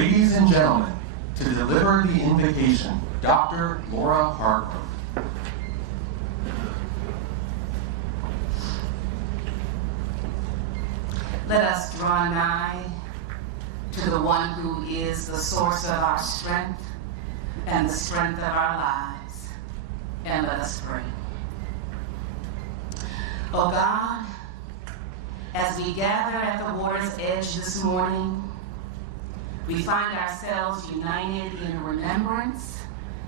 Ladies and gentlemen, to deliver the invocation, Dr. Laura Hargrove. Let us draw nigh to the one who is the source of our strength and the strength of our lives, and let us pray. Oh God, as we gather at the water's edge this morning, we find ourselves united in remembrance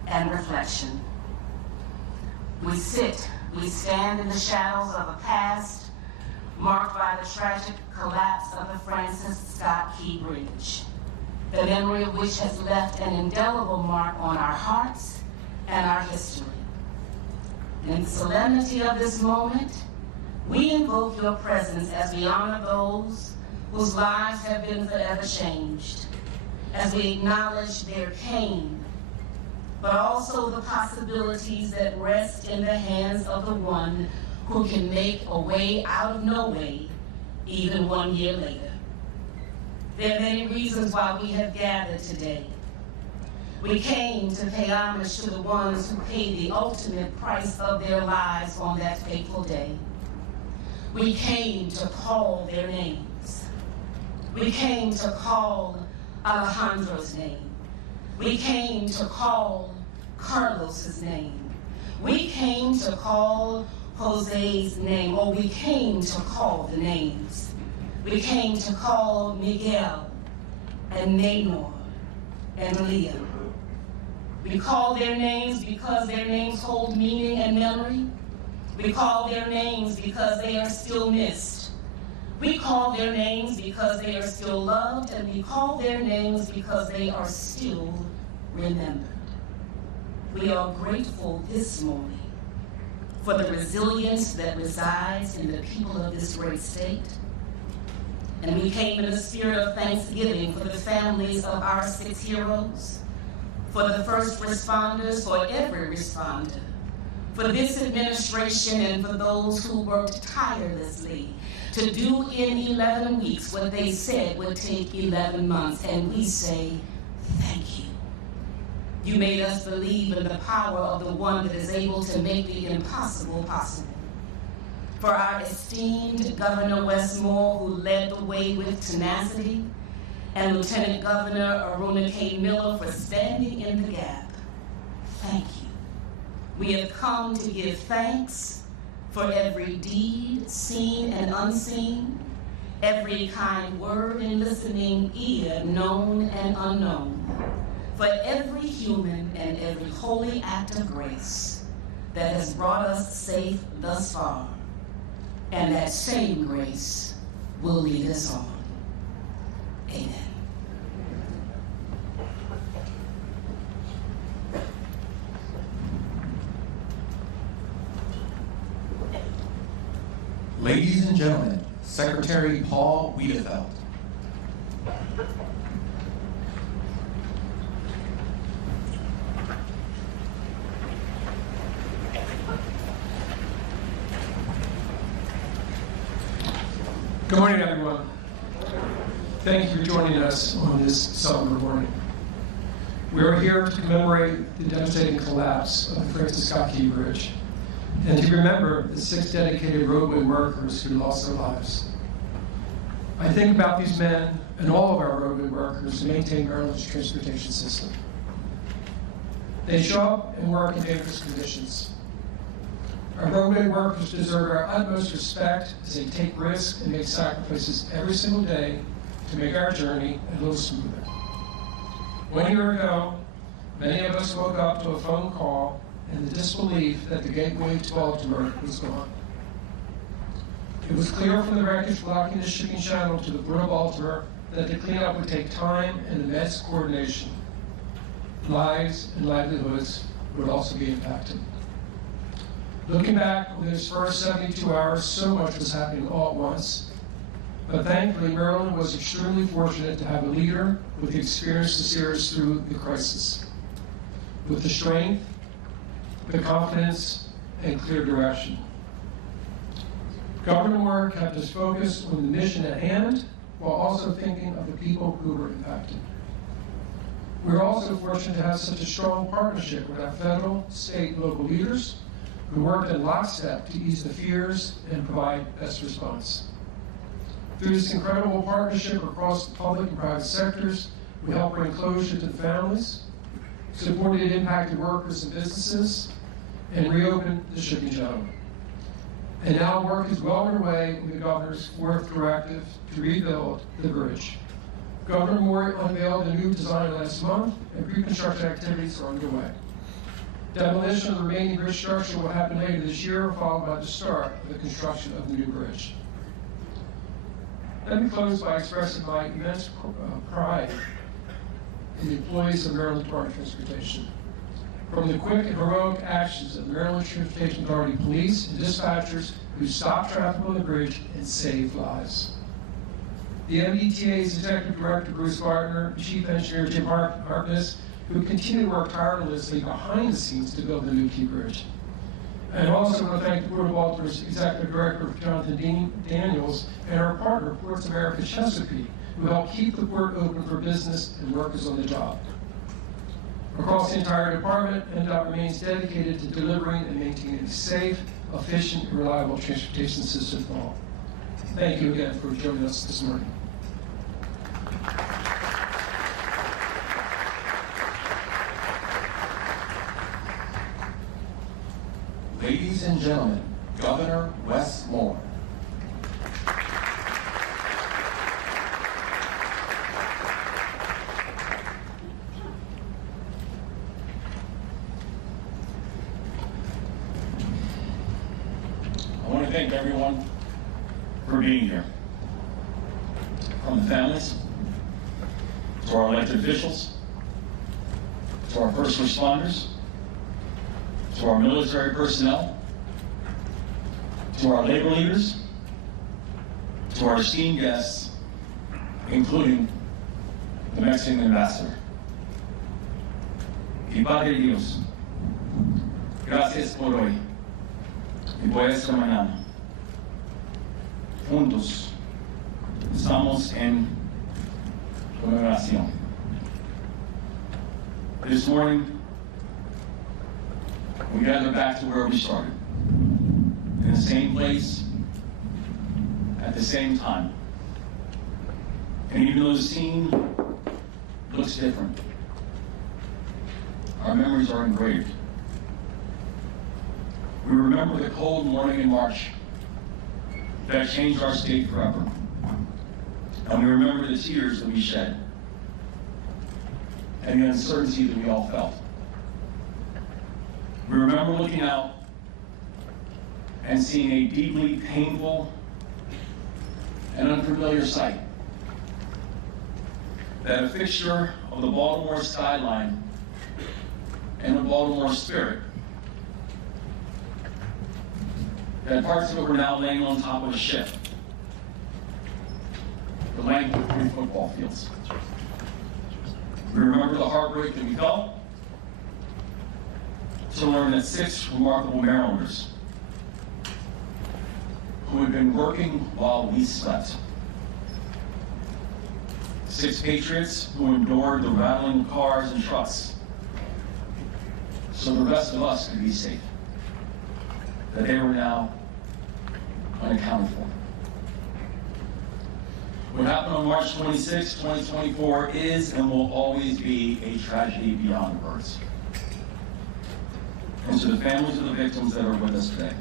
and reflection. We stand in the shadows of a past marked by the tragic collapse of the Francis Scott Key Bridge, the memory of which has left an indelible mark on our hearts and our history. In the solemnity of this moment, we invoke your presence as we honor those whose lives have been forever changed, as we acknowledge their pain, but also the possibilities that rest in the hands of the one who can make a way out of no way, even 1 year later. There are many reasons why we have gathered today. We came to pay homage to the ones who paid the ultimate price of their lives on that fateful day. We came to call their names. We came to call Alejandro's name. We came to call Carlos's name. We came to call Jose's name, or we came to call the names. We came to call Miguel and Maynor and Leah. We call their names because their names hold meaning and memory. We call their names because they are still missed. We call their names because they are still loved, and we call their names because they are still remembered. We are grateful this morning for the resilience that resides in the people of this great state. And we came in the spirit of thanksgiving for the families of our 6 heroes, for the first responders, for every responder, for this administration, and for those who worked tirelessly to do in 11 weeks what they said would take 11 months. And we say, thank you. You made us believe in the power of the one that is able to make the impossible possible. For our esteemed Governor Westmore, who led the way with tenacity, and Lieutenant Governor Aruna K. Miller for standing in the gap, thank you. We have come to give thanks for every deed, seen and unseen, every kind word and listening ear, known and unknown, for every human and every holy act of grace that has brought us safe thus far, and that same grace will lead us on. Amen. Ladies and gentlemen, Secretary Paul Wiedefeld. Good morning, everyone. Thank you for joining us on this summer morning. We are here to commemorate the devastating collapse of the Francis Scott Key Bridge and to remember the 6 dedicated roadway workers who lost their lives. I think about these men and all of our roadway workers who maintain Maryland's transportation system. They show up and work in dangerous conditions. Our roadway workers deserve our utmost respect as they take risks and make sacrifices every single day to make our journey a little smoother. 1 year ago, many of us woke up to a phone call and the disbelief that the gateway to Baltimore was gone. It was clear from the wreckage blocking the shipping channel to the Port of Baltimore that the cleanup would take time and immense coordination. Lives and livelihoods would also be impacted. Looking back on those first 72 hours, so much was happening all at once. But thankfully, Maryland was extremely fortunate to have a leader with the experience to steer us through the crisis, with the strength, the confidence, and clear direction. Governor Moore kept us focused on the mission at hand while also thinking of the people who were impacted. We're also fortunate to have such a strong partnership with our federal, state, and local leaders who work in lockstep to ease the fears and provide best response. Through this incredible partnership across the public and private sectors, we help bring closure to the families, supported impacted workers and businesses, and reopened the shipping channel. And now work is well underway with the governor's fourth directive to rebuild the bridge. Governor Moore unveiled a new design last month, and pre-construction activities are underway. Demolition of the remaining bridge structure will happen later this year, followed by the start of the construction of the new bridge. Let me close by expressing my immense pride in the employees of Maryland Department of Transportation. From the quick and heroic actions of the Maryland Transportation Authority police and dispatchers who stopped traffic on the bridge and saved lives. The MBTA's Executive Director, Bruce Gardner, Chief Engineer, Jim Harkness, who continue to work tirelessly behind the scenes to build the new Key Bridge. And I also want to thank the Port of Baltimore's Executive Director, Jonathan Daniels, and our partner, Ports America Chesapeake, who helped keep the port open for business and workers on the job. Across the entire department, NDOT remains dedicated to delivering and maintaining a safe, efficient, and reliable transportation system for all. Thank you again for joining us this morning. Ladies and gentlemen, Governor Wes Moore. I want to thank everyone for being here. From the families, to our elected officials, to our first responders, to our military personnel, to our labor leaders, to our esteemed guests, including the Mexican ambassador. Y Padre Dios, gracias por hoy y por esta mañana. Juntos estamos en conmemoración. This morning, we gather back to where we started, in the same place, at the same time. And even though the scene looks different, our memories are engraved. We remember the cold morning in March that changed our state forever. And we remember the tears that we shed and the uncertainty that we all felt. We remember looking out and seeing a deeply painful and unfamiliar sight. That a fixture of the Baltimore skyline and the Baltimore spirit, that parts of it were now laying on top of a ship, the length of 3 football fields. We remember the heartbreak that we felt to learn that 6 remarkable Marylanders who had been working while we slept, 6 patriots who endured the rattling of cars and trucks so the rest of us could be safe, that they were now unaccounted for. What happened on March 26, 2024 is and will always be a tragedy beyond words. And to the families of the victims that are with us today,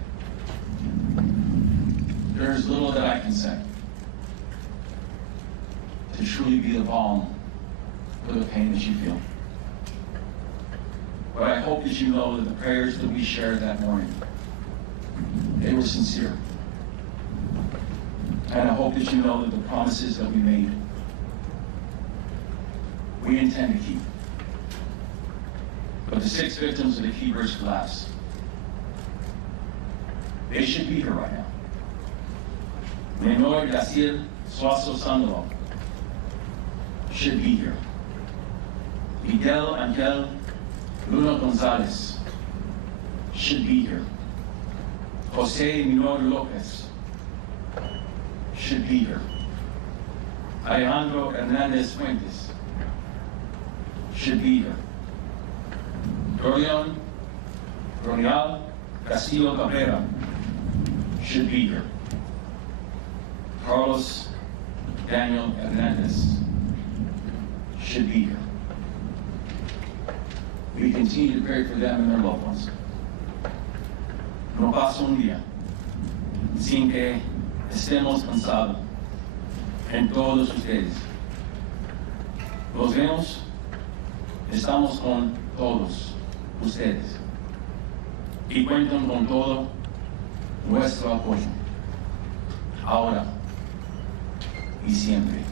there is little that I can say to truly be the balm for the pain that you feel. But I hope that you know that the prayers that we shared that morning, they were sincere. And I hope that you know that the promises that we made, we intend to keep. But the 6 victims of the Key Bridge collapse, they should be here right now. Leonor Graciela Suazo Sandoval should be here. Miguel Angel Luna Gonzalez should be here. Jose Minor Lopez should be here. Alejandro Hernandez Fuentes should be here. Dorian Castillo Cabrera should be here. Carlos Daniel Hernandez should be here. We continue to pray for them and their loved ones. No pasa un día sin que estemos pensados en todos ustedes. Los vemos, estamos con todos ustedes y cuentan con todo nuestro apoyo, ahora y siempre.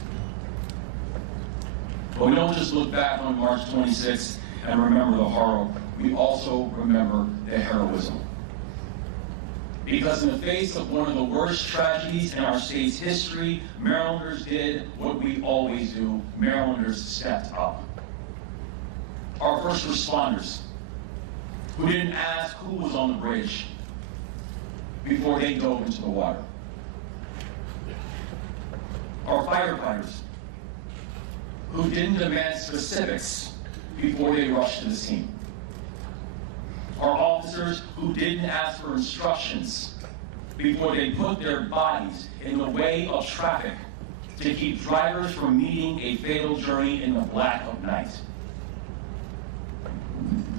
But we don't just look back on March 26th and remember the horror, we also remember the heroism. Because in the face of one of the worst tragedies in our state's history, Marylanders did what we always do. Marylanders stepped up. Our first responders, who didn't ask who was on the bridge before they dove into the water. Our firefighters, who didn't demand specifics before they rushed to the scene. Our officers who didn't ask for instructions before they put their bodies in the way of traffic to keep drivers from meeting a fatal journey in the black of night.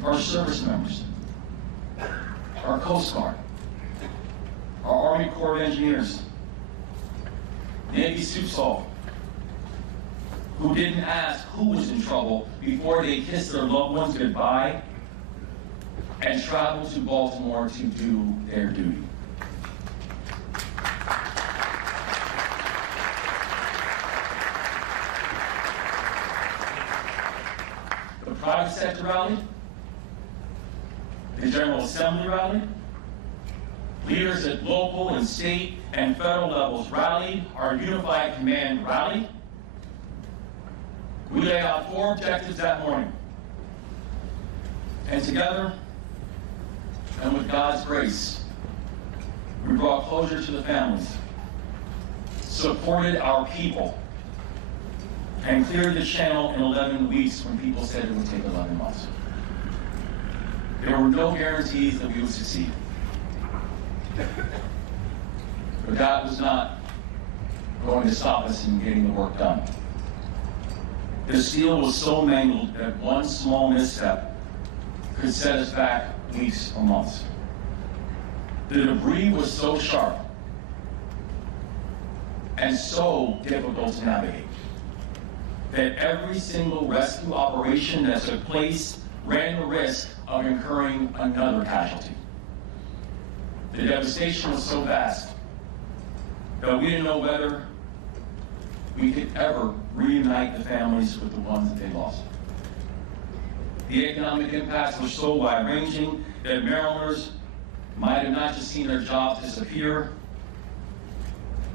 Our service members, our Coast Guard, our Army Corps of Engineers, Navy SEALs, who didn't ask who was in trouble before they kissed their loved ones goodbye and traveled to Baltimore to do their duty. The private sector rallied, the General Assembly rallied, leaders at local and state and federal levels rallied, our unified command rallied. We laid out 4 objectives that morning. And together, and with God's grace, we brought closure to the families, supported our people, and cleared the channel in 11 weeks when people said it would take 11 months. There were no guarantees that we would succeed. But that was not going to stop us in getting the work done. The steel was so mangled that one small misstep could set us back weeks or months. The debris was so sharp and so difficult to navigate that every single rescue operation that took place ran the risk of incurring another casualty. The devastation was so vast that we didn't know whether we could ever reunite the families with the ones that they lost. The economic impacts were so wide-ranging that Marylanders might have not just seen their jobs disappear,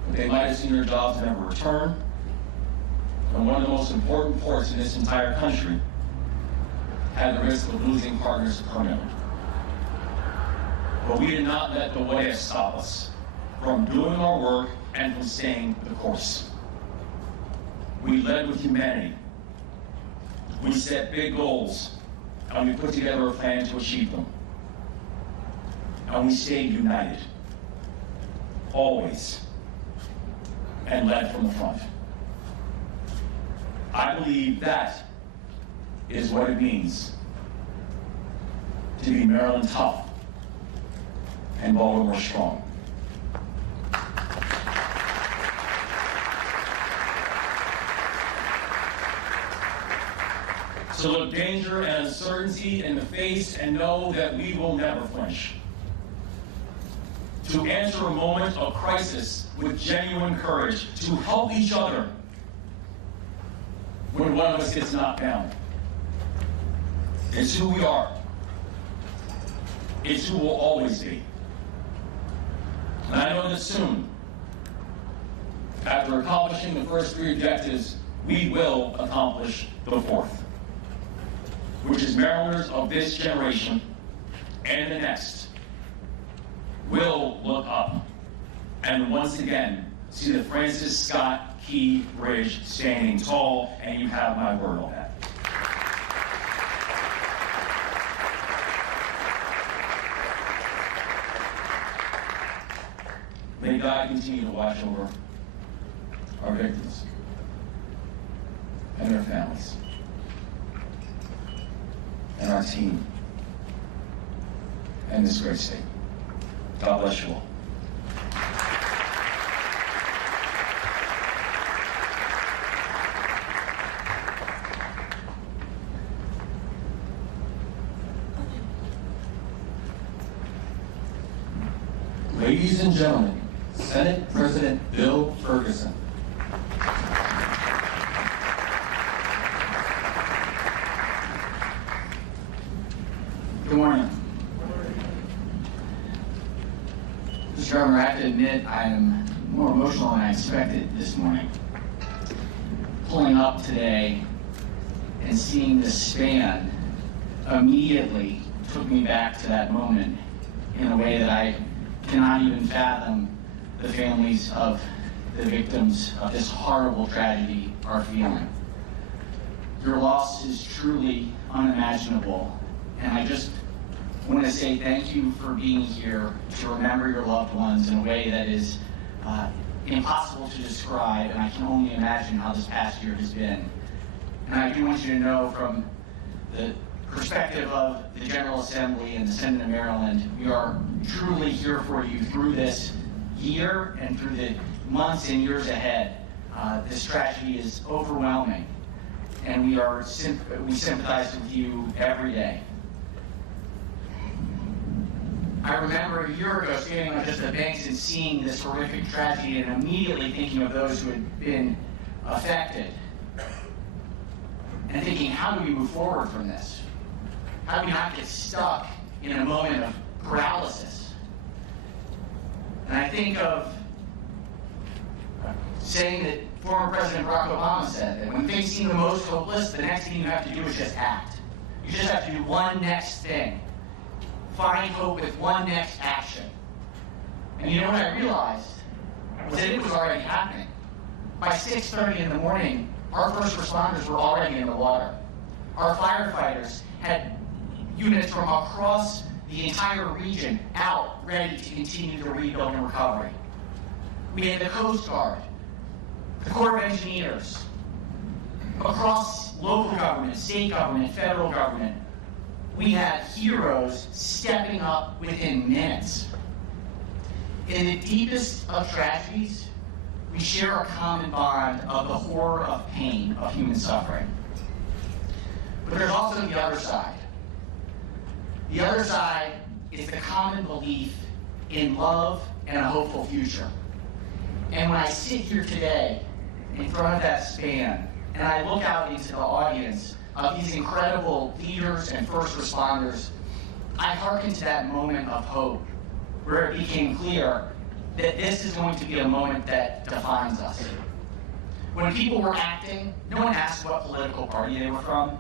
but they might have seen their jobs never return. And one of the most important ports in this entire country had the risk of losing partners permanently. But we did not let the what if stop us from doing our work and from staying the course. We led with humanity. We set big goals, and we put together a plan to achieve them. And we stayed united, always, and led from the front. I believe that is what it means to be Maryland tough and Baltimore strong. So look danger and uncertainty in the face and know that we will never flinch. To enter a moment of crisis with genuine courage, to help each other when one of us gets knocked down. It's who we are. It's who we'll always be. And I know that soon, after accomplishing the first 3 objectives, we will accomplish the 4th, which is Marylanders of this generation and the next will look up and once again see the Francis Scott Key Bridge standing tall, and you have my word on that. May God continue to watch over our victims and their families and our team and this great state. God bless you all. Ladies and gentlemen, Senate President Bill Ferguson. Good morning. Mr. Governor, I have to admit I am more emotional than I expected this morning. Pulling up today and seeing the span immediately took me back to that moment in a way that I cannot even fathom the families of the victims of this horrible tragedy are feeling. Your loss is truly unimaginable, and I just want to say thank you for being here to remember your loved ones in a way that is impossible to describe, and I can only imagine how this past year has been. And I do want you to know, from the perspective of the General Assembly and the Senate of Maryland, we are truly here for you through this year and through the months and years ahead. This tragedy is overwhelming, and we sympathize with you every day. I remember a year ago standing on just the banks and seeing this horrific tragedy and immediately thinking of those who had been affected and thinking, how do we move forward from this? How do we not get stuck in a moment of paralysis? And I think of saying that former President Barack Obama said, that when things seem the most hopeless, the next thing you have to do is just act. You just have to do one next thing. Find hope with one next action. And you know what I realized? Was that it was already happening. By 6:30 in the morning, our first responders were already in the water. Our firefighters had units from across the entire region out, ready to continue the rebuild and recovery. We had the Coast Guard, the Corps of Engineers, across local government, state government, federal government. We had heroes stepping up within minutes. In the deepest of tragedies, we share a common bond of the horror of pain, of human suffering. But there's also the other side. The other side is the common belief in love and a hopeful future. And when I sit here today in front of that span, and I look out into the audience of these incredible leaders and first responders, I hearken to that moment of hope where it became clear that this is going to be a moment that defines us. When people were acting, no one asked what political party they were from.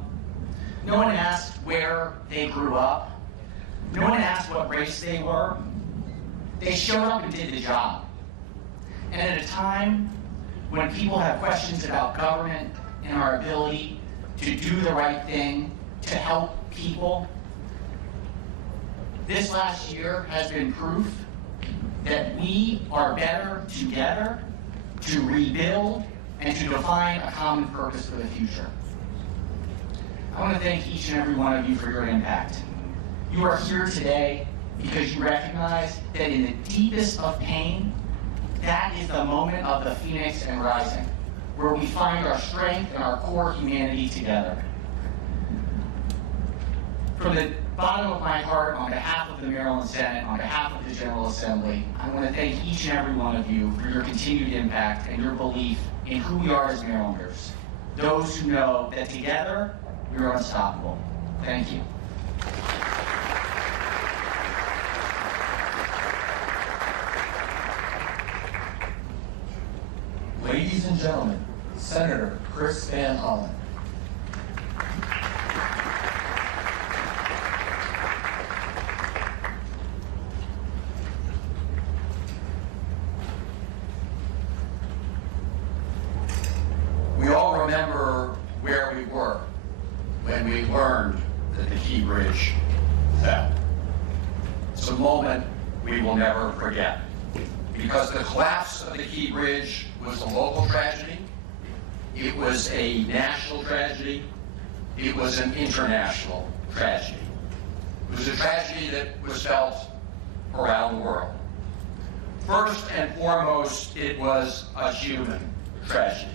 No one asked where they grew up. No one asked what race they were. They showed up and did the job. And at a time when people have questions about government and our ability to do the right thing, to help people, this last year has been proof that we are better together to rebuild and to define a common purpose for the future. I want to thank each and every one of you for your impact. You are here today because you recognize that in the deepest of pain, that is the moment of the phoenix and rising, where we find our strength and our core humanity together. From the bottom of my heart, on behalf of the Maryland Senate, on behalf of the General Assembly, I want to thank each and every one of you for your continued impact and your belief in who we are as Marylanders, those who know that together we are unstoppable. Thank you. Ladies and gentlemen, Senator Chris Van Hollen. We all remember where we were when we learned that the Key Bridge fell. It's a moment we will never forget. because the collapse of the Key Bridge was a local tragedy, it was a national tragedy, it was an international tragedy. It was a tragedy that was felt around the world. First and foremost, it was a human tragedy.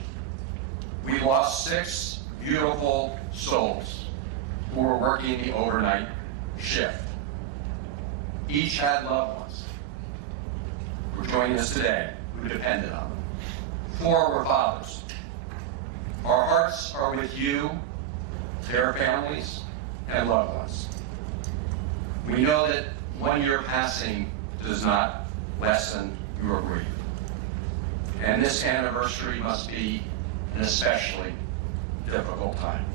We lost 6 beautiful souls who were working the overnight shift. Each had loved ones who were joining us today who depended on them. 4 were fathers. Our hearts are with you, their families, and loved ones. We know that 1 year passing does not lessen your grief. And this anniversary must be an especially difficult time.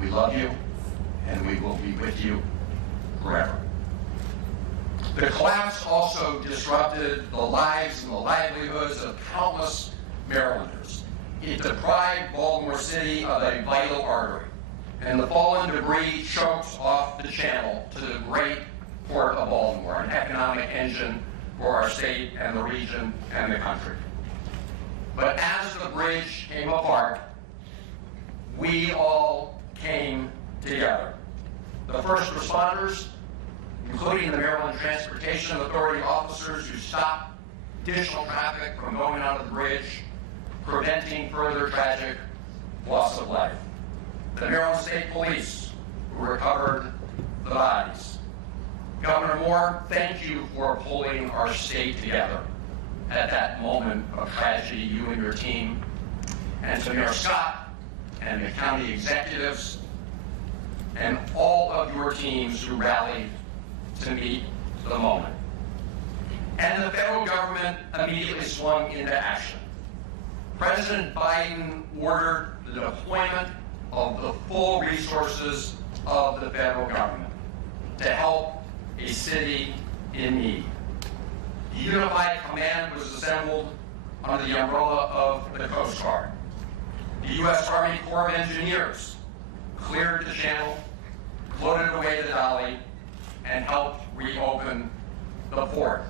We love you, and we will be with you forever. The collapse also disrupted the lives and the livelihoods of countless Marylanders. It deprived Baltimore City of a vital artery, and the fallen debris choked off the channel to the great Port of Baltimore, an economic engine for our state and the region and the country. But as the bridge came apart, we all came together. The first responders, including the Maryland Transportation Authority officers who stopped additional traffic from going onto the bridge, preventing further tragic loss of life. The Maryland State Police, who recovered the bodies. Governor Moore, thank you for pulling our state together at that moment of tragedy, you and your team. And to Mayor Scott and the county executives and all of your teams who rallied to meet the moment. And the federal government immediately swung into action. President Biden ordered the deployment of the full resources of the federal government to help a city in need. The Unified Command was assembled under the umbrella of the Coast Guard. The U.S. Army Corps of Engineers cleared the channel, floated away the dolly, and helped reopen the port.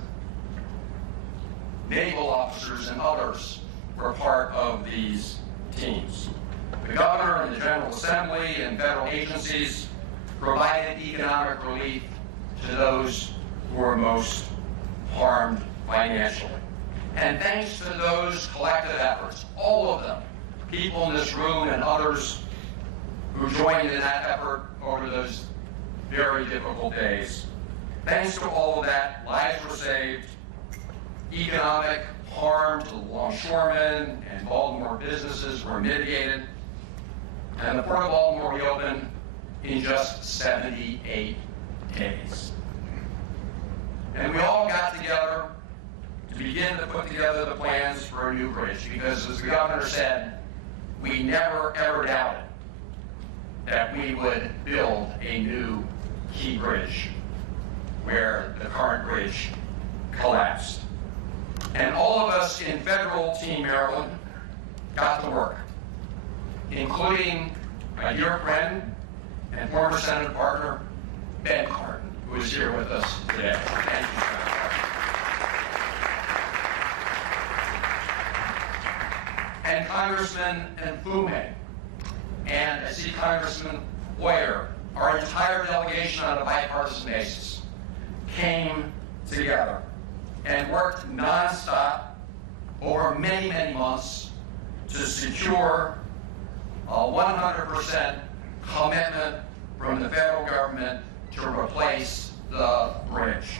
Naval officers and others were part of these teams. The governor and the General Assembly and federal agencies provided economic relief to those who were most harmed financially. And thanks to those collective efforts, all of them, people in this room and others who joined in that effort over those very difficult days, thanks to all of that, lives were saved, economic harm to longshoremen and Baltimore businesses were mitigated, and the Port of Baltimore reopened in just 78 days. And we all got together to begin to put together the plans for a new bridge, because as the governor said, we never ever doubted that we would build a new Key Bridge where the current bridge collapsed. And all of us in Federal Team Maryland got to work, including my dear friend and former Senate partner, Ben Cardin, who is here with us today. Thank you, Senator Cardin. And Congressman Nfume, and I see Congressman Hoyer, our entire delegation on a bipartisan basis, came together and worked nonstop over many, many months to secure a 100% commitment from the federal government to replace the bridge.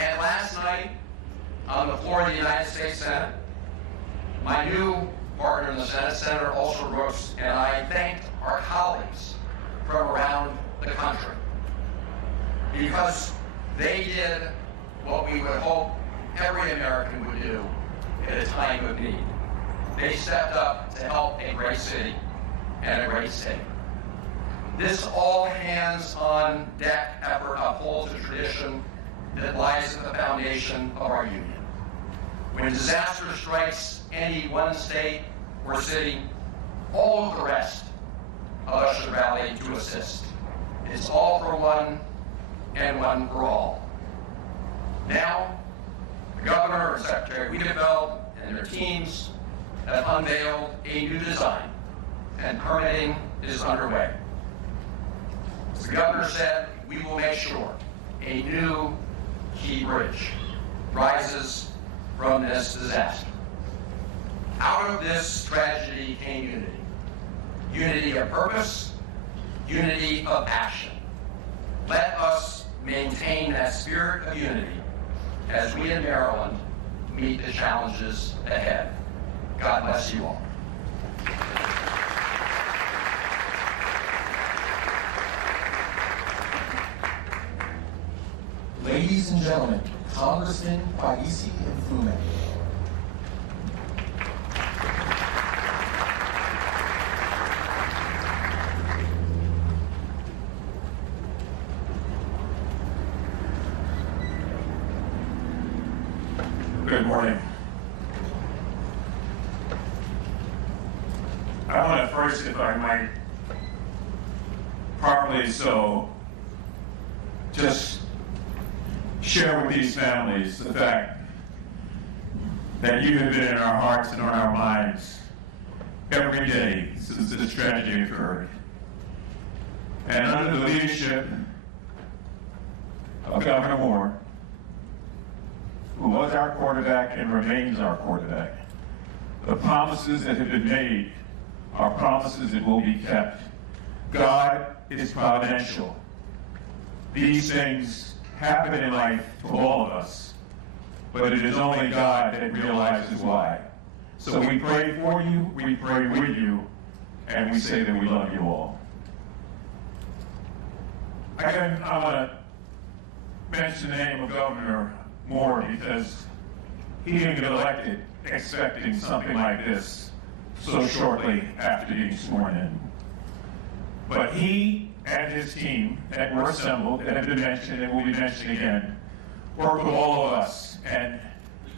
And last night, on the floor of the United States Senate, my new partner in the Senate, Senator Ulster Brooks, and I thanked our colleagues from around the country because they did what we would hope every American would do at a time of need. They stepped up to help a great city and a great state. This all-hands-on-deck effort upholds a tradition that lies at the foundation of our union. When disaster strikes any one state or city, all of the rest of us should rally to assist. It's all for one and one for all. Now, the governor and Secretary Wiedefeld and their teams have unveiled a new design, and permitting is underway. As the governor said, we will make sure a new Key Bridge rises from this disaster. Out of this tragedy came unity. Unity of purpose, unity of action. Let us maintain that spirit of unity as we in Maryland meet the challenges ahead. God bless you all. Ladies and gentlemen, Congressman Paisi Mfume. Good morning. I want to first, if I might, properly so, just share with these families the fact that you have been in our hearts and on our minds every day since this tragedy occurred. And under the leadership of Governor Moore, who was our quarterback and remains our quarterback, the promises that have been made are promises that will be kept. God is providential. These things happen in life to all of us, but it is only God that realizes why. So we pray for you, we pray with you, and we say that we love you all. Again, I want to mention the name of Governor Moore because he didn't get elected expecting something like this so shortly after being sworn in. But he and his team that were assembled, that have been mentioned and will be mentioned again, worked with all of us. And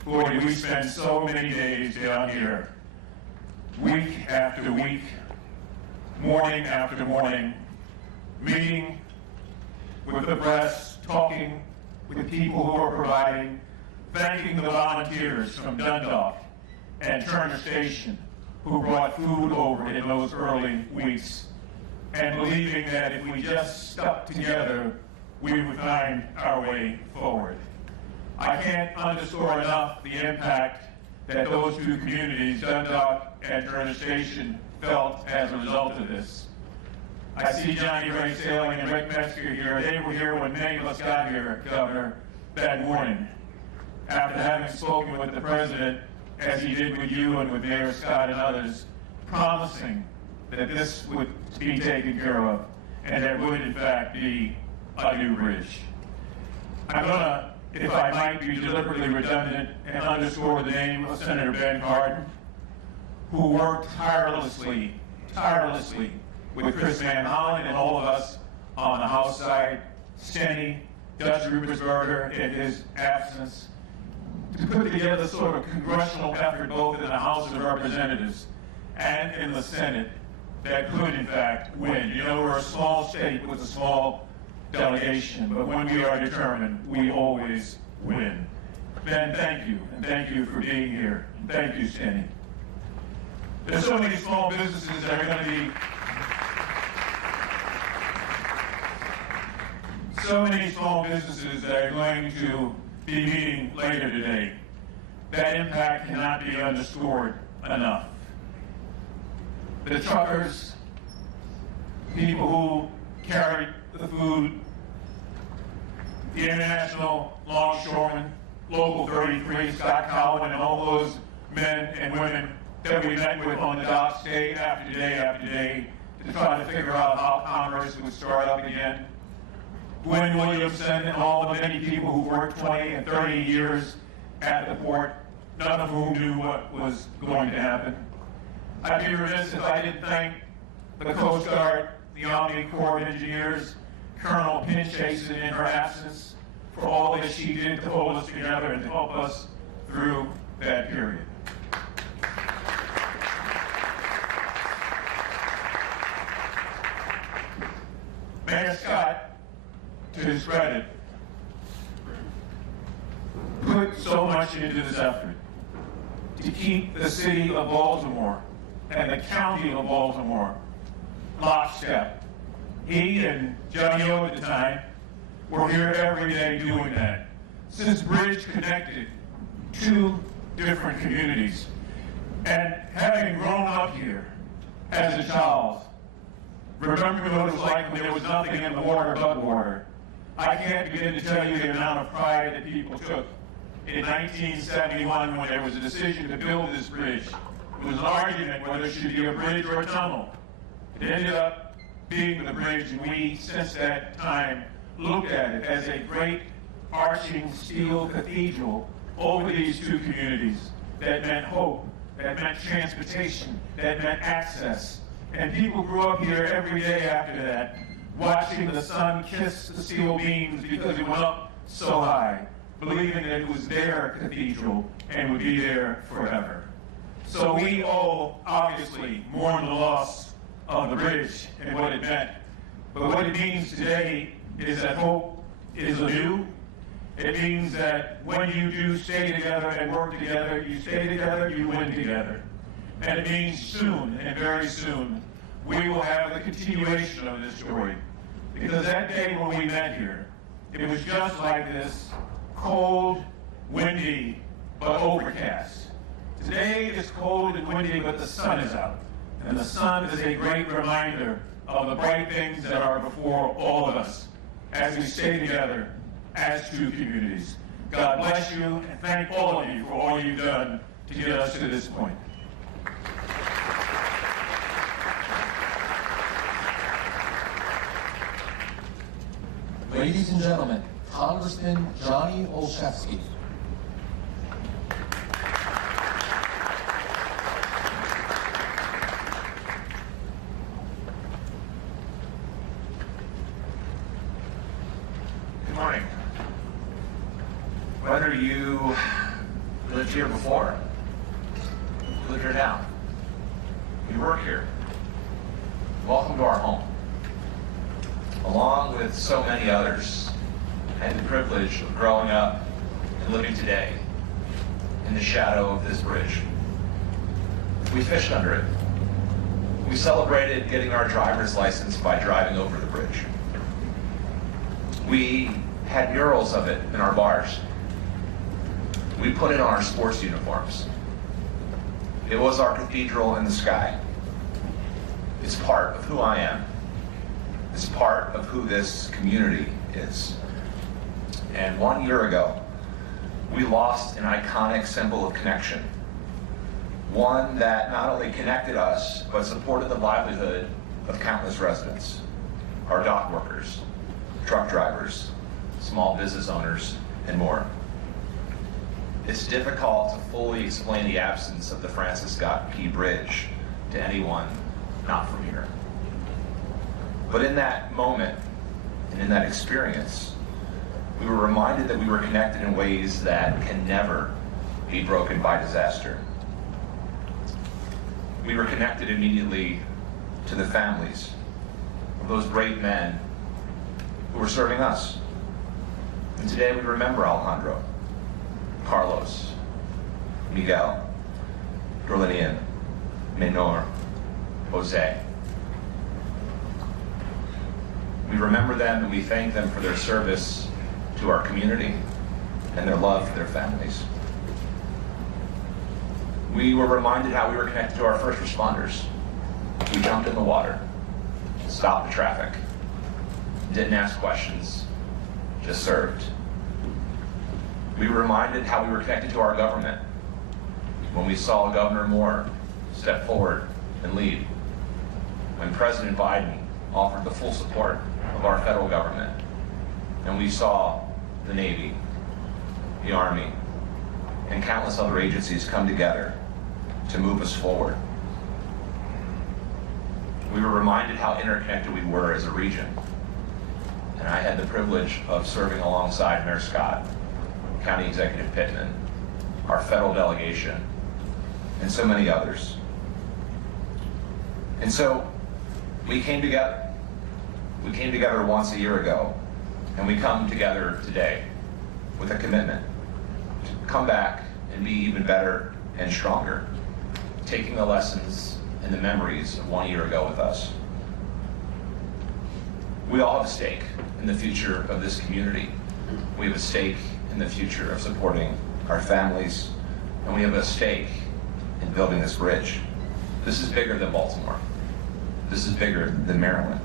boy, did we spend so many days down here, week after week, morning after morning, meeting with the press, talking with people who are providing, thanking the volunteers from Dundalk and Turner Station who brought food over in those early weeks, and believing that if we just stuck together, we would find our way forward. I can't underscore enough the impact that those two communities, Dundalk and Turner Station, felt as a result of this. I see Johnny Ray Sailing and Rick Metzger here. They were here when many of us got here, Governor, that morning, after having spoken with the President, as he did with you and with Mayor Scott and others, promising that this would be taken care of and there would, in fact, be a new bridge. I'm going to, if I might be deliberately redundant, and underscore the name of Senator Ben Cardin, who worked tirelessly with Chris Van Hollen and all of us on the House side, Steny, Dutch Rupersberger in his absence, to put together sort of congressional effort both in the House of Representatives and in the Senate that could, in fact, win. You know, we're a small state with a small delegation, but when we are determined, we always win. Ben, thank you, and thank you for being here. And thank you, Steny. There's so many small businesses that are going to be meeting later today. That impact cannot be underscored enough. The truckers, people who carried the food, the international longshoremen, Local 33, Scott Cowan, and all those men and women that we met with on the docks day after day after day to try to figure out how commerce would start up again. Gwen Williamson and all the many people who worked 20 and 30 years at the port, none of whom knew what was going to happen. I'd be remiss if I didn't thank the Coast Guard, the Army Corps of Engineers, Colonel Pinchase in her absence, for all that she did to hold us together and to help us through that period. Mayor Scott to his credit, put so much into this effort to keep the city of Baltimore and the county of Baltimore lockstep. He and Johnny O at the time were here every day doing that. This bridge connected two different communities. And having grown up here as a child, remembering what it was like when there was nothing in the water but water, I can't begin to tell you the amount of pride that people took. In 1971, when there was a decision to build this bridge, it was an argument whether it should be a bridge or a tunnel. It ended up being the bridge, and we, since that time, looked at it as a great arching steel cathedral over these two communities that meant hope, that meant transportation, that meant access. And people grew up here every day after that, watching the sun kiss the steel beams because it went up so high, believing that it was their cathedral and would be there forever. So we all obviously mourn the loss of the bridge and what it meant. But what it means today is that hope is anew. It means that when you do stay together and work together, you stay together, you win together. And it means soon, and very soon, we will have the continuation of this story. Because that day when we met here, it was just like this, cold, windy, but overcast. Today it's cold and windy, but the sun is out. And the sun is a great reminder of the bright things that are before all of us as we stay together as two communities. God bless you, and thank all of you for all you've done to get us to this point. Ladies and gentlemen, Congressman Johnny Olszewski. Good morning. Whether you lived here before, live here now, you work here, welcome to our home. Along with so many others, I had the privilege of growing up and living today in the shadow of this bridge. We fished under it. We celebrated getting our driver's license by driving over the bridge. We had murals of it in our bars. We put it on our sports uniforms. It was our cathedral in the sky. It's part of who I am. It's part of who this community is. And 1 year ago, we lost an iconic symbol of connection. One that not only connected us, but supported the livelihood of countless residents, our dock workers, truck drivers, small business owners, and more. It's difficult to fully explain the absence of the Francis Scott Key Bridge to anyone not from here. But in that moment, and in that experience, we were reminded that we were connected in ways that can never be broken by disaster. We were connected immediately to the families of those brave men who were serving us. And today we remember Alejandro, Carlos, Miguel, Dorlinian, Menor, Jose. We remember them and we thank them for their service to our community and their love for their families. We were reminded how we were connected to our first responders. We jumped in the water, stopped the traffic, didn't ask questions, just served. We were reminded how we were connected to our government when we saw Governor Moore step forward and lead, when President Biden offered the full support of our federal government, and we saw the Navy, the Army, and countless other agencies come together to move us forward. We were reminded how interconnected we were as a region, and I had the privilege of serving alongside Mayor Scott, County Executive Pittman, our federal delegation, and so many others. And so we came together. We came together once a year ago, And we come together today with a commitment to come back and be even better and stronger, taking the lessons and the memories of 1 year ago with us. We all have a stake in the future of this community. We have a stake in the future of supporting our families, and we have a stake in building this bridge. This is bigger than Baltimore. This is bigger than Maryland.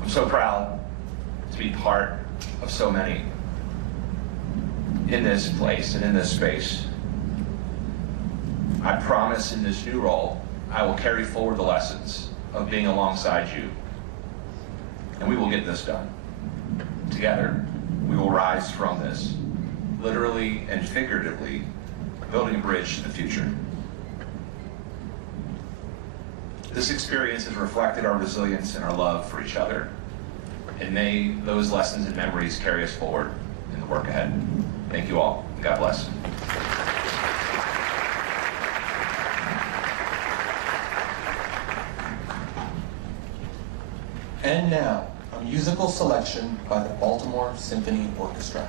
I'm so proud to be part of so many in this place and in this space. I promise in this new role, I will carry forward the lessons of being alongside you, and we will get this done. Together, we will rise from this, literally and figuratively, building a bridge to the future. This experience has reflected our resilience and our love for each other, and may those lessons and memories carry us forward in the work ahead. Thank you all, and God bless. And now, a musical selection by the Baltimore Symphony Orchestra.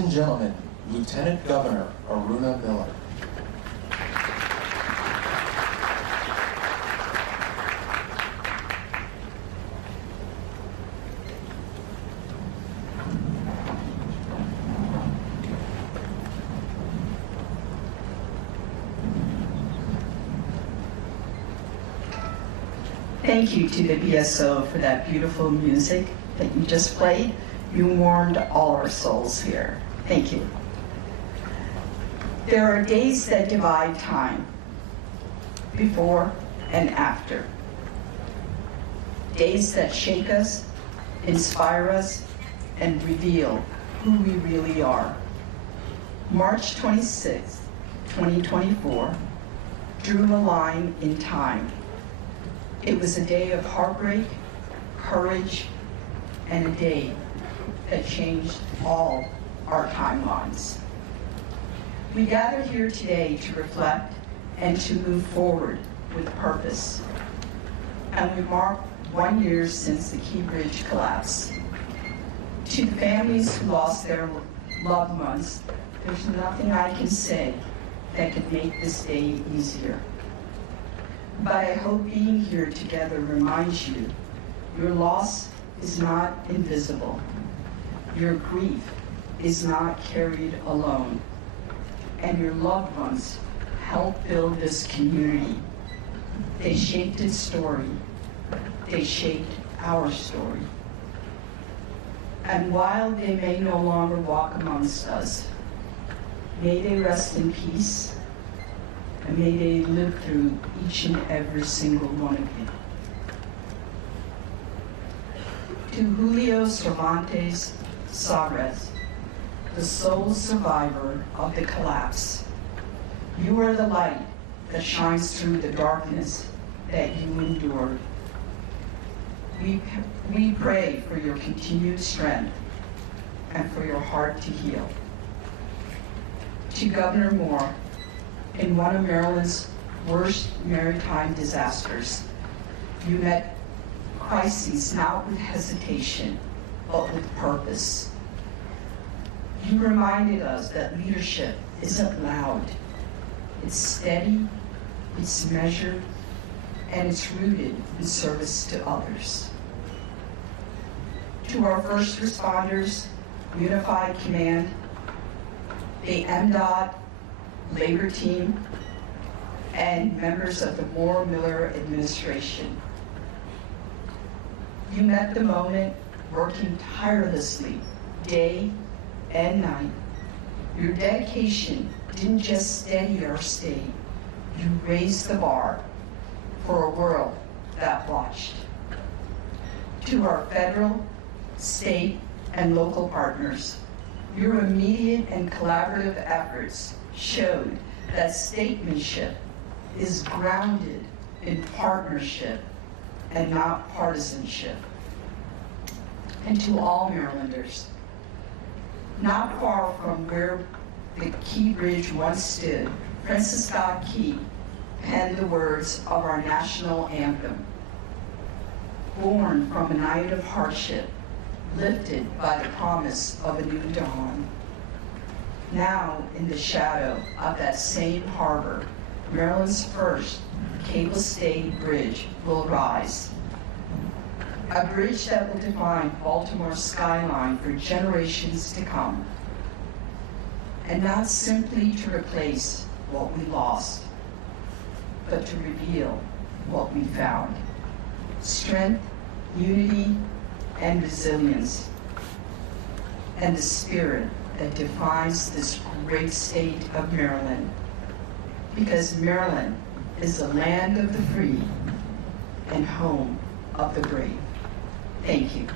and gentlemen, Lieutenant Governor Aruna Miller. Thank you to the BSO for that beautiful music that you just played. You warmed all our souls here. Thank you. There are days that divide time, before and after. Days that shake us, inspire us, and reveal who we really are. March 26, 2024, drew a line in time. It was a day of heartbreak, courage, and a day that changed all our timelines. We gather here today to reflect and to move forward with purpose. And we mark 1 year since the Key Bridge collapse. To the families who lost their loved ones, there's nothing I can say that could make this day easier. But I hope being here together reminds you your loss is not invisible. Your grief is not carried alone. And your loved ones helped build this community. They shaped its story. They shaped our story. And while they may no longer walk amongst us, may they rest in peace, and may they live through each and every single one of you. To Julio Cervantes Sagres, the sole survivor of the collapse, you are the light that shines through the darkness that you endured. We pray for your continued strength and for your heart to heal. To Governor Moore, in one of Maryland's worst maritime disasters, you met crises not with hesitation, but with purpose. You reminded us that leadership isn't loud. It's steady, it's measured, and it's rooted in service to others. To our first responders, Unified Command, the MDOT labor team, and members of the Moore-Miller administration. You met the moment working tirelessly, day and night. Your dedication didn't just steady our state, you raised the bar for a world that watched. To our federal, state, and local partners, your immediate and collaborative efforts showed that statesmanship is grounded in partnership and not partisanship. And to all Marylanders, not far from where the Key Bridge once stood, Francis Scott Key penned the words of our national anthem. Born from a night of hardship, lifted by the promise of a new dawn. Now, in the shadow of that same harbor, Maryland's first cable-stayed bridge will rise. A bridge that will define Baltimore's skyline for generations to come. And not simply to replace what we lost, but to reveal what we found. Strength, unity, and resilience, and the spirit that defines this great state of Maryland. Because Maryland is the land of the free and home of the brave. Thank you.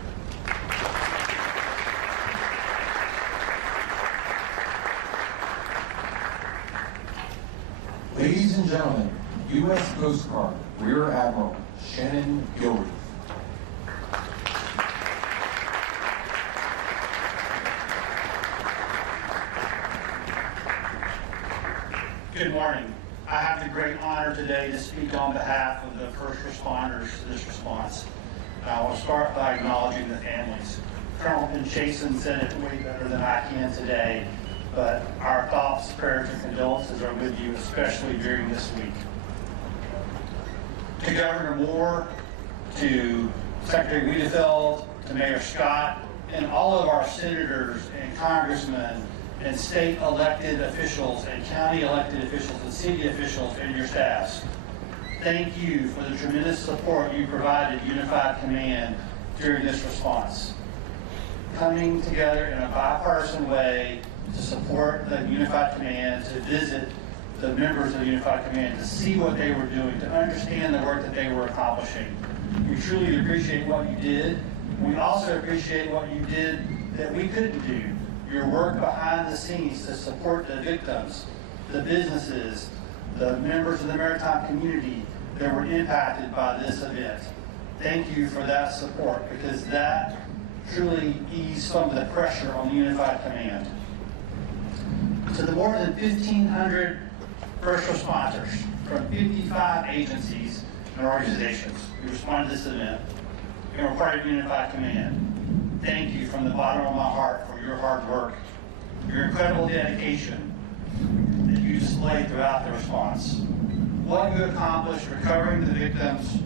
Ladies and gentlemen, U.S. Coast Guard Rear Admiral Shannon Gilreath. Good morning. I have the great honor today to speak on behalf of the first responders to this response. I want to start by acknowledging the families. Colonel Pinchason said it way better than I can today, but our thoughts, prayers, and condolences are with you, especially during this week. To Governor Moore, to Secretary Wiedefeld, to Mayor Scott, and all of our senators and congressmen and state elected officials and county elected officials and city officials and your staffs, thank you for the tremendous support you provided Unified Command during this response. Coming together in a bipartisan way to support the Unified Command, to visit the members of the Unified Command, to see what they were doing, to understand the work that they were accomplishing. We truly appreciate what you did. We also appreciate what you did that we couldn't do. Your work behind the scenes to support the victims, the businesses, the members of the maritime community that were impacted by this event. Thank you for that support, because that truly eased some of the pressure on the Unified Command. To the more than 1,500 first responders from 55 agencies and organizations who responded to this event and were part of Unified Command, thank you from the bottom of my heart for your hard work, your incredible dedication that you displayed throughout the response. What you accomplished recovering the victims,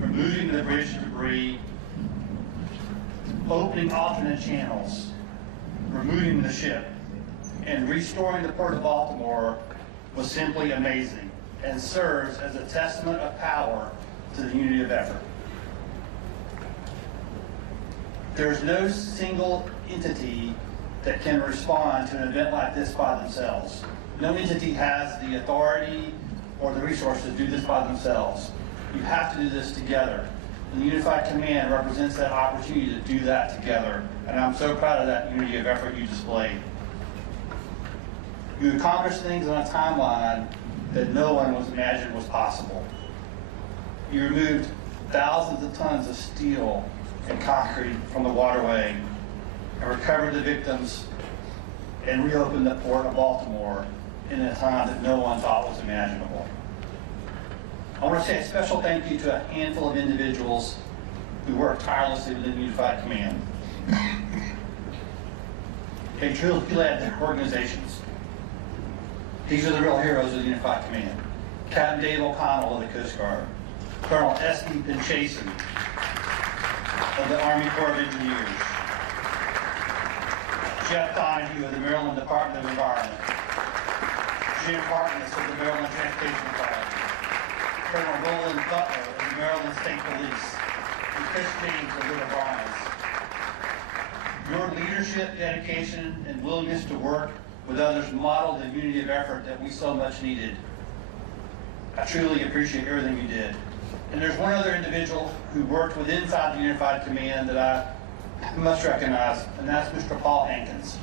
removing the bridge debris, opening alternate channels, removing the ship, and restoring the Port of Baltimore was simply amazing and serves as a testament of power to the unity of effort. There's no single entity that can respond to an event like this by themselves. No entity has the authority or the resources to do this by themselves. You have to do this together. And the Unified Command represents that opportunity to do that together. And I'm so proud of that unity of effort you displayed. You accomplished things on a timeline that no one was imagined was possible. You removed thousands of tons of steel and concrete from the waterway and recovered the victims and reopened the Port of Baltimore in a time that no one thought was imaginable. I want to say a special thank you to a handful of individuals who worked tirelessly within Unified Command. They truly led their organizations. These are the real heroes of the Unified Command. Captain Dave O'Connell of the Coast Guard, Colonel S.D. Pinchason of the Army Corps of Engineers, Jeff Donahue of the Maryland Department of Environment, Jim Harkness of the Maryland Transportation Authority, Colonel Roland Butler of the Maryland State Police, and Chris James of the O'Briens. Your leadership, dedication, and willingness to work with others modeled the unity of effort that we so much needed. I truly appreciate everything you did. And there's one other individual who worked with inside the Unified Command that I must recognize, and that's Mr. Paul Hankins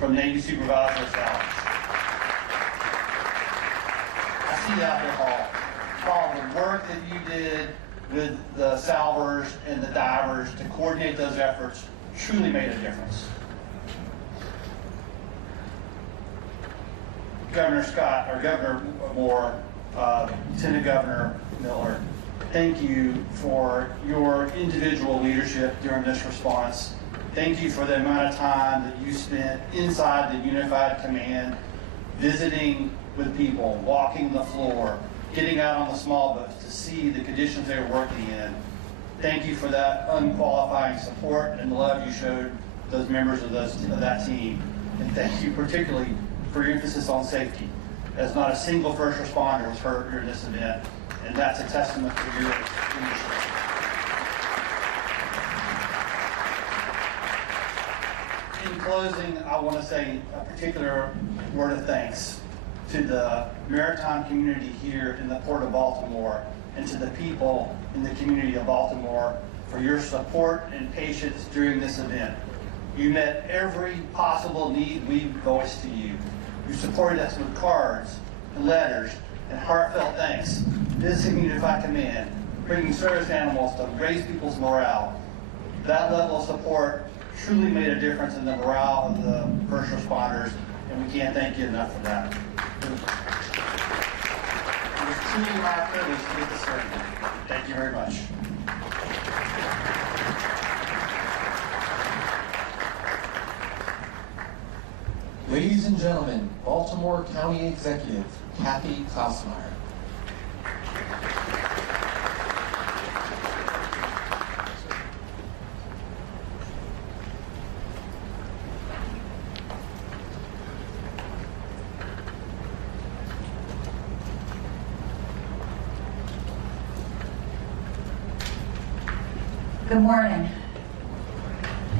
from Navy Supervisor Salvage. I see you out there, Paul. Paul, the work that you did with the salvers and the divers to coordinate those efforts truly made a difference. Governor Scott, or Governor Moore, Lieutenant Governor Miller, thank you for your individual leadership during this response. Thank you for the amount of time that you spent inside the Unified Command, visiting with people, walking the floor, getting out on the small boats to see the conditions they were working in. Thank you for that unqualifying support and the love you showed those members of that team. And thank you particularly for your emphasis on safety, as not a single first responder was hurt during this event, and that's a testament to your leadership. In closing, I want to say a particular word of thanks to the maritime community here in the Port of Baltimore and to the people in the community of Baltimore for your support and patience during this event. You met every possible need we voiced to you. You supported us with cards and letters and heartfelt thanks, visiting Unified Command, bringing service animals to raise people's morale. That level of support truly made a difference in the morale of the first responders, and we can't thank you enough for that. It was truly my privilege to get to serve you. Thank you very much. Ladies and gentlemen, Baltimore County Executive Kathy Klausmeyer. Good morning.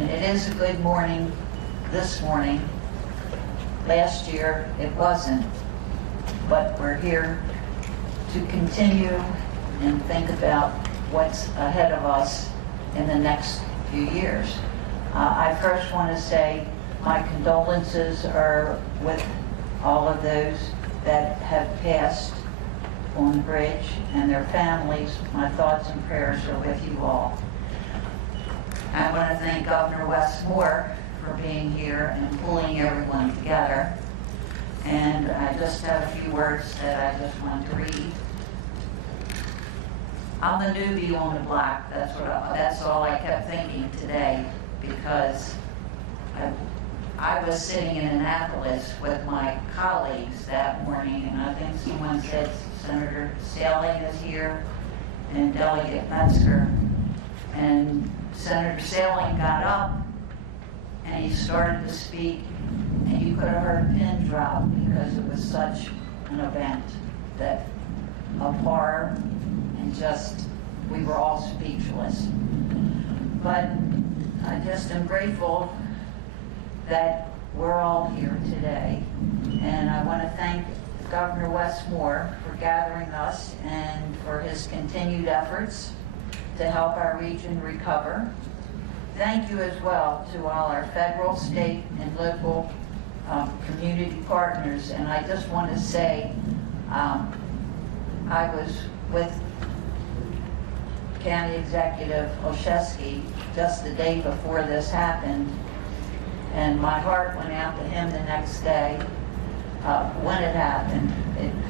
And it is a good morning this morning. Last year it wasn't, but we're here to continue and think about what's ahead of us in the next few years. I first want to say my condolences are with all of those that have passed on the bridge and their families. My thoughts and prayers are with you all. I want to thank Governor Wes Moore for being here and pulling everyone together. And I just have a few words that I just want to read. I'm the newbie on the block. That's all I kept thinking today, because I was sitting in Annapolis with my colleagues that morning, and I think someone said Senator Salling is here and Delegate Metzger. And Senator Salling got up and he started to speak, and you could have heard a pin drop because it was such an event that of horror, and just we were all speechless. But I just am grateful that we're all here today, and I want to thank Governor Wes Moore for gathering us and for his continued efforts to help our region recover. Thank you as well to all our federal, state, and local community partners. And I just want to say, I was with County Executive Olszewski just the day before this happened, and my heart went out to him the next day when it happened.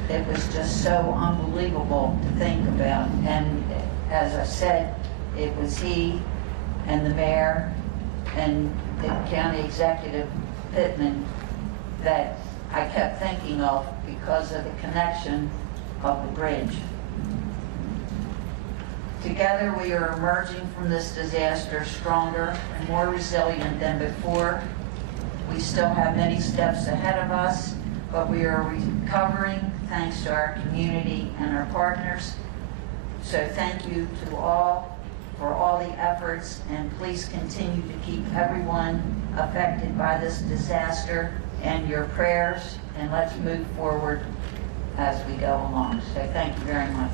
It was just so unbelievable to think about. And as I said, it was he and the mayor and the county executive Pittman that I kept thinking of because of the connection of the bridge. Together we are emerging from this disaster stronger and more resilient than before. We still have many steps ahead of us, but we are recovering thanks to our community and our partners. So thank you to all for all the efforts, and please continue to keep everyone affected by this disaster in your prayers, and let's move forward as we go along. So thank you very much.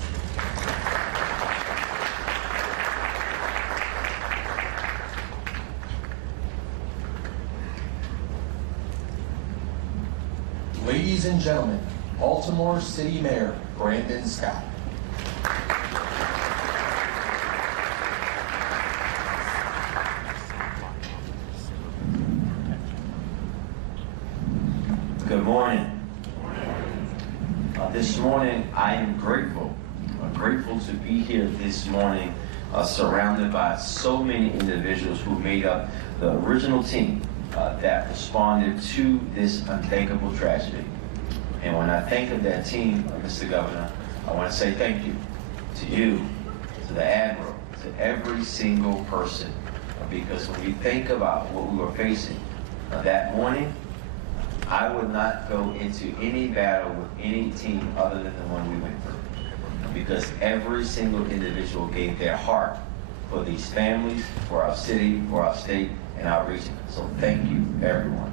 Ladies and gentlemen, Baltimore City Mayor Brandon Scott. Good morning. This morning, I am grateful to be here this morning, surrounded by so many individuals who made up the original team that responded to this unthinkable tragedy. And when I think of that team, Mr. Governor, I want to say thank you to you, to the Admiral, to every single person, because when we think about what we were facing that morning, I would not go into any battle with any team other than the one we went through, because every single individual gave their heart for these families, for our city, for our state, and our region. So thank you, everyone.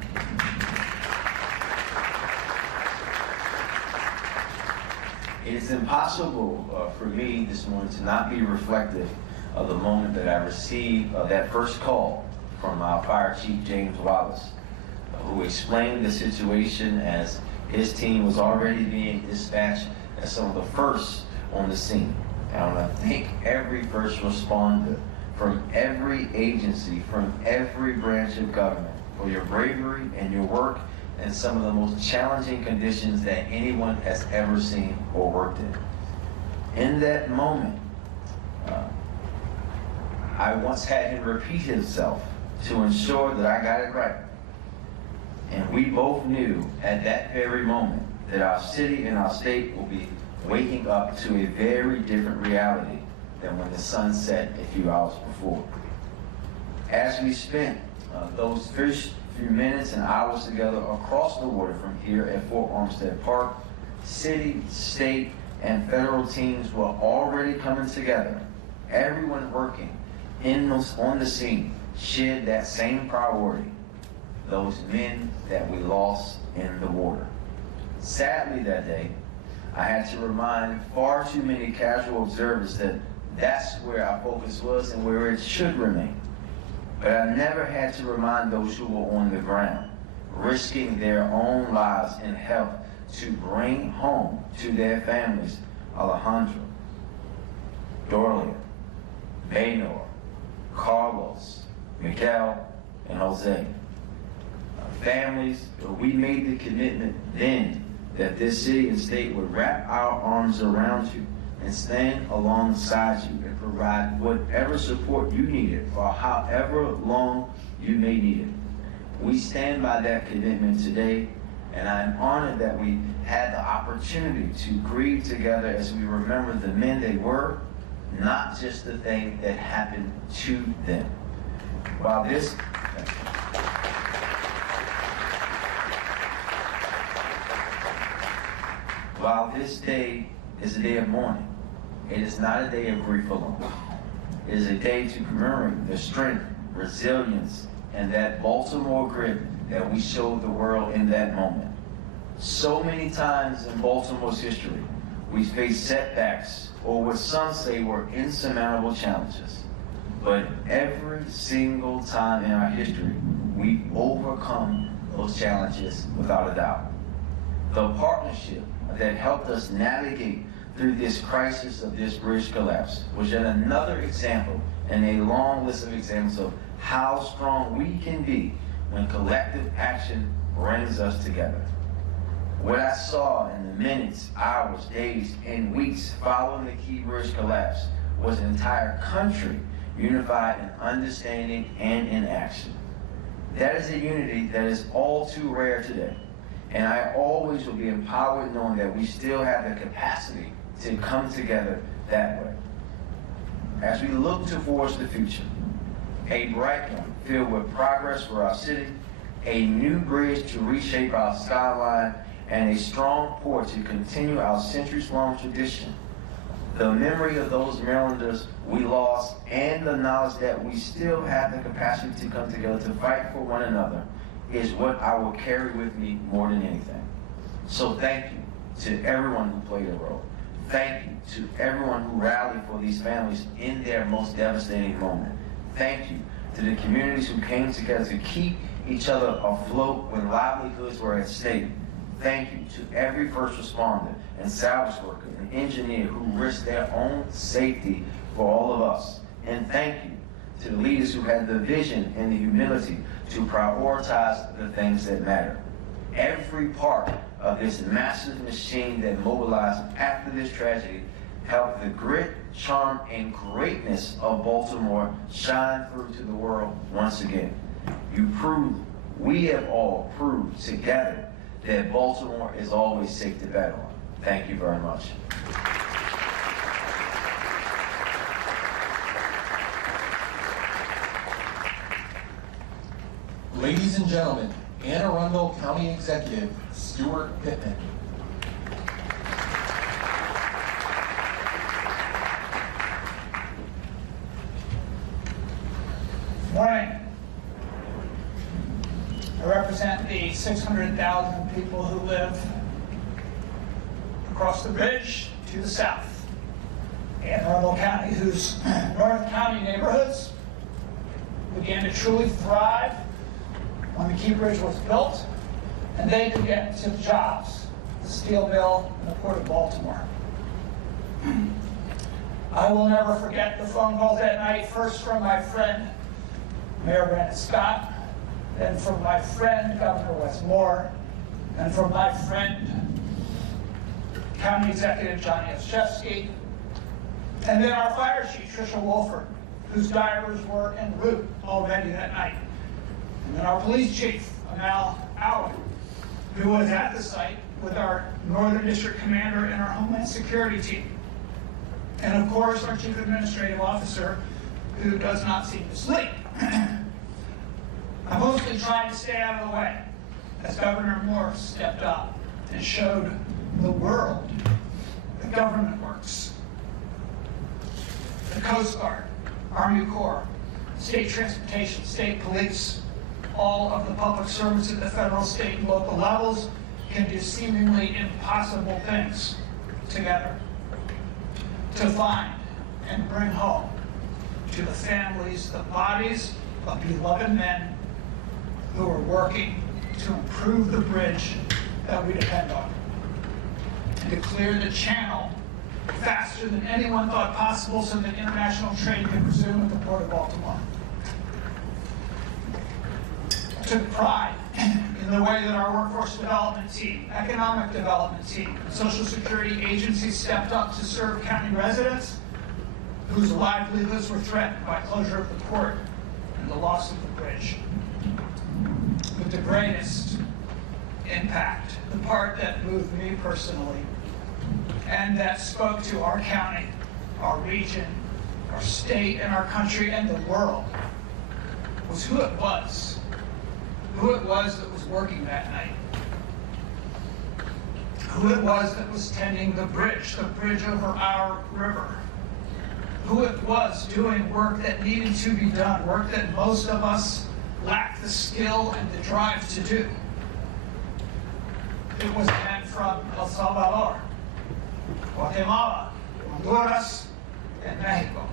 It is impossible for me this morning to not be reflective of the moment that I received that first call from our Fire Chief, James Wallace, who explained the situation as his team was already being dispatched as some of the first on the scene. And I want to thank every first responder from every agency, from every branch of government, for your bravery and your work in some of the most challenging conditions that anyone has ever seen or worked in. In that moment, I once had him repeat himself to ensure that I got it right. And we both knew at that very moment that our city and our state will be waking up to a very different reality than when the sun set a few hours before. As we spent those first few minutes and hours together across the water from here at Fort Armstead Park, city, state, and federal teams were already coming together. Everyone working on the scene shared that same priority, those men that we lost in the water. Sadly that day, I had to remind far too many casual observers that that's where our focus was and where it should remain. But I never had to remind those who were on the ground, risking their own lives and health to bring home to their families Alejandro, Dorlia, Baynor, Carlos, Miguel, and Jose. Families, we made the commitment then that this city and state would wrap our arms around you and stand alongside you and provide whatever support you needed for however long you may need it. We stand by that commitment today, and I'm honored that we had the opportunity to grieve together as we remember the men they were, not just the thing that happened to them. While this day is a day of mourning, it is not a day of grief alone. It is a day to commemorate the strength, resilience, and that Baltimore grit that we showed the world in that moment. So many times in Baltimore's history, we faced setbacks or what some say were insurmountable challenges. But every single time in our history, we've overcome those challenges without a doubt. The partnership that helped us navigate through this crisis of this bridge collapse was yet another example in a long list of examples of how strong we can be when collective action brings us together. What I saw in the minutes, hours, days, and weeks following the key bridge collapse was an entire country unified in understanding and in action. That is a unity that is all too rare today. And I always will be empowered knowing that we still have the capacity to come together that way. As we look towards the future, a bright one filled with progress for our city, a new bridge to reshape our skyline, and a strong port to continue our centuries-long tradition. The memory of those Marylanders we lost and the knowledge that we still have the capacity to come together to fight for one another is what I will carry with me more than anything. So thank you to everyone who played a role. Thank you to everyone who rallied for these families in their most devastating moment. Thank you to the communities who came together to keep each other afloat when livelihoods were at stake. Thank you to every first responder and salvage worker and engineer who risked their own safety for all of us. And thank you to the leaders who had the vision and the humility to prioritize the things that matter. Every part of this massive machine that mobilized after this tragedy helped the grit, charm, and greatness of Baltimore shine through to the world once again. You proved, we have all proved together that Baltimore is always safe to bet on. Thank you very much. Ladies and gentlemen, Anne Arundel County Executive Stuart Pittman. Morning. I represent the 600,000 people who live across the bridge to the south. Anne Arundel County, whose North County neighborhoods began to truly thrive when the Key Bridge was built, and they could get to jobs, the steel mill and the Port of Baltimore. I will never forget the phone calls that night, first from my friend, Mayor Brandon Scott, then from my friend, Governor Wes Moore, and from my friend, County Executive Johnny Oszewski, and then our fire chief, Tricia Wolford, whose divers were en route already that night. And then our police chief, Amal Allen, who was at the site with our Northern District Commander and our Homeland Security team. And of course, our Chief Administrative Officer, who does not seem to sleep. I mostly tried to stay out of the way as Governor Moore stepped up and showed the world that government works. The Coast Guard, Army Corps, State Transportation, State Police, all of the public servants at the federal, state, and local levels can do seemingly impossible things together to find and bring home to the families the bodies of beloved men who are working to improve the bridge that we depend on, and to clear the channel faster than anyone thought possible so that international trade could resume at the Port of Baltimore. I took pride in the way that our workforce development team, economic development team, and Social Security agencies stepped up to serve county residents whose livelihoods were threatened by closure of the port and the loss of the bridge. With the greatest impact, the part that moved me personally, and that spoke to our county, our region, our state, and our country, and the world, was who it was that was working that night. Who it was that was tending the bridge over our river. Who it was doing work that needed to be done, work that most of us lack the skill and the drive to do. It was men from El Salvador, Guatemala, Honduras, and Mexico.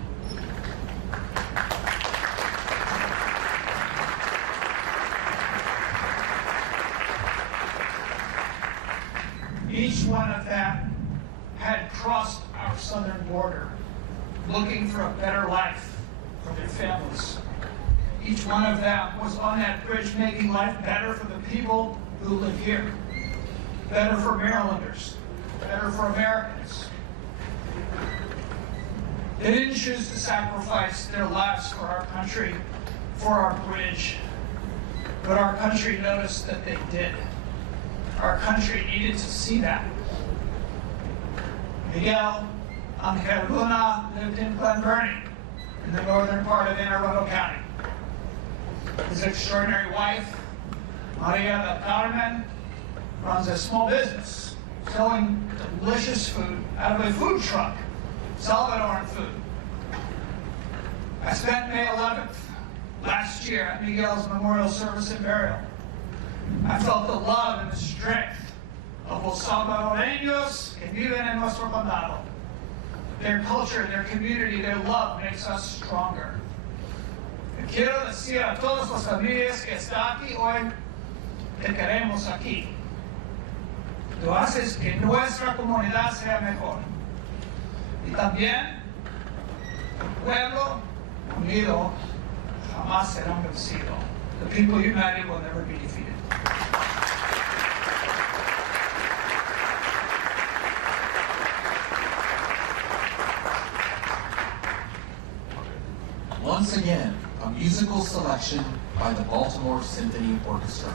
Each one of them had crossed our southern border looking for a better life for their families. Each one of them was on that bridge making life better for the people who live here, better for Marylanders, better for Americans. They didn't choose to sacrifice their lives for our country, for our bridge, but our country noticed that they did. Our country needed to see that. Miguel Angel Luna lived in Glen Burnie, in the northern part of Anne Arundel County. His extraordinary wife, Maria del Carmen, runs a small business selling delicious food out of a food truck, Salvadoran food. I spent May 11th last year at Miguel's memorial service and burial. I felt the love and the strength of los salvadoreños que viven en nuestro condado. Their culture, their community, their love makes us stronger. Quiero decir a todas las familias que están aquí hoy, te queremos aquí. Tú haces que nuestra comunidad sea mejor. Y también, el pueblo unido jamás será vencido. The people united will never be defeated. Once again, a musical selection by the Baltimore Symphony Orchestra.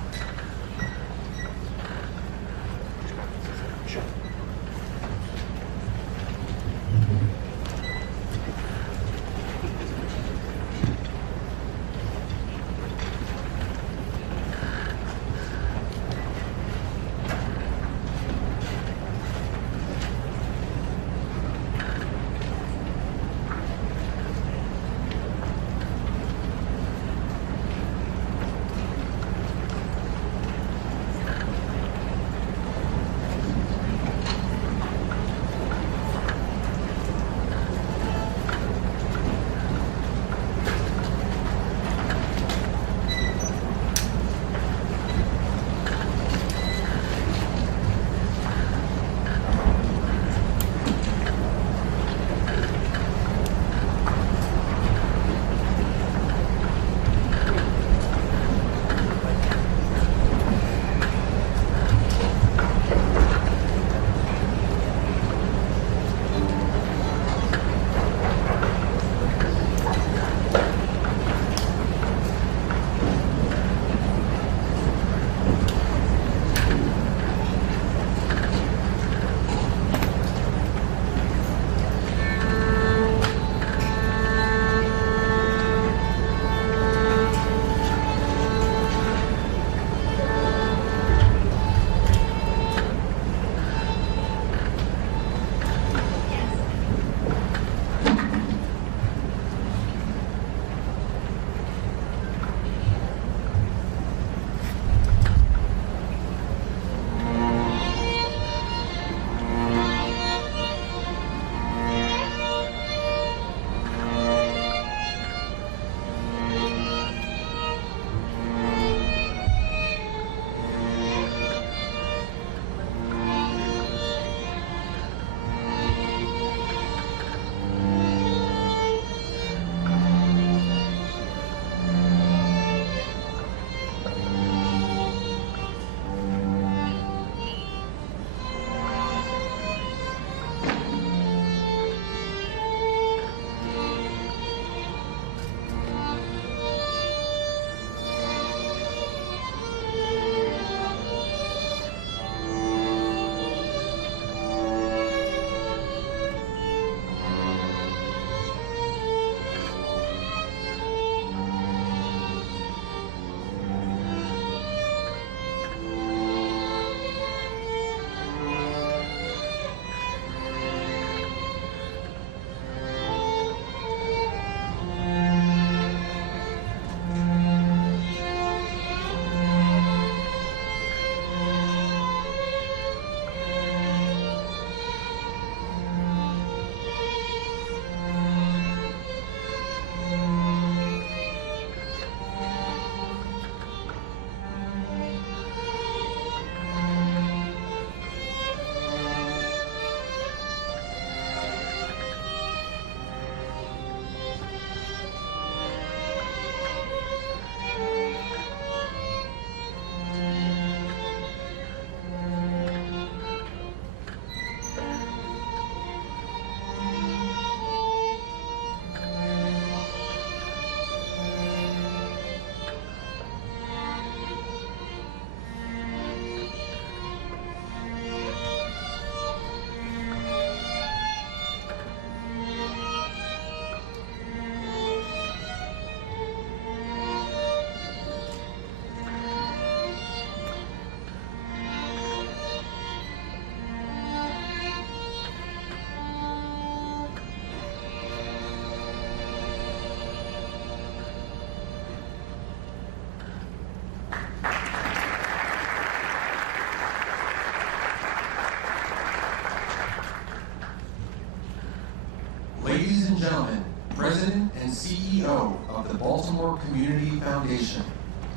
and gentlemen, President and CEO of the Baltimore Community Foundation,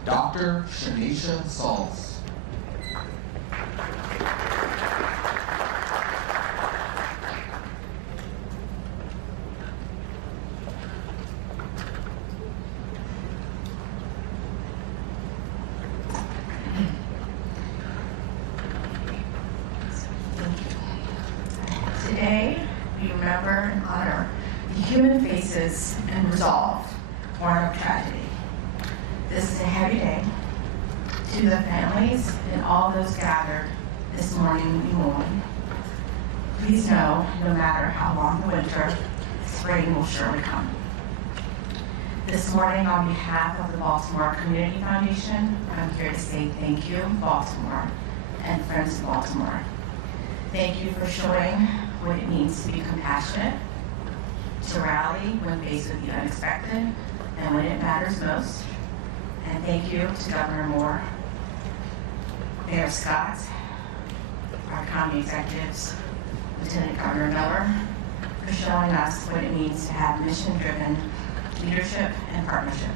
Dr. Shanisha Sauls. Today, we remember and honor the human faces and resolve born of tragedy. This is a heavy day. To the families and all those gathered this morning, we mourn. Please know, no matter how long the winter, spring will surely come. This morning, on behalf of the Baltimore Community Foundation, I'm here to say thank you, Baltimore, and friends of Baltimore. Thank you for showing what it means to be compassionate, to rally when faced with the unexpected and when it matters most. And thank you to Governor Moore, Mayor Scott, our county executives, Lieutenant Governor Miller, for showing us what it means to have mission-driven leadership and partnership.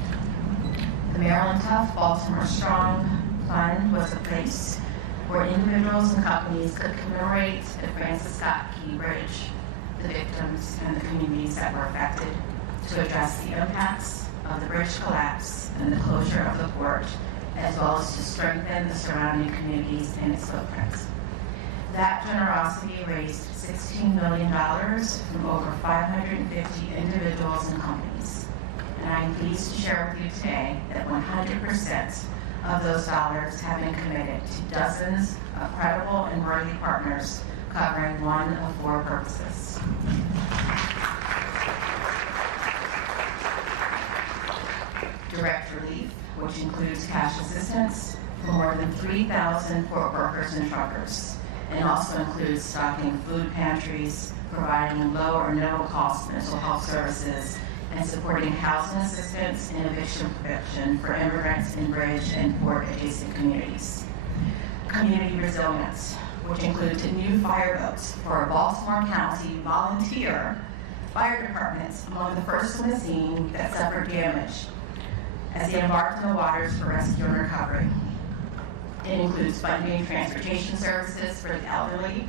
The Maryland Tough, Baltimore Strong Fund was a place where individuals and companies could commemorate the Francis Scott Key Bridge, the victims, and the communities that were affected, to address the impacts of the bridge collapse and the closure of the port, as well as to strengthen the surrounding communities and its footprints. That generosity raised $16 million from over 550 individuals and companies. And I'm pleased to share with you today that 100% of those dollars have been committed to dozens of credible and worthy partners covering one of four purposes. Direct relief, which includes cash assistance for more than 3,000 port workers and truckers, and also includes stocking food pantries, providing low or no cost mental health services, and supporting housing assistance and eviction prevention for immigrants in bridge and port adjacent communities. Community resilience, which includes new fire boats for a Baltimore County volunteer fire departments, among the first on the scene that suffered damage as they embarked on the waters for rescue and recovery. It includes funding transportation services for the elderly,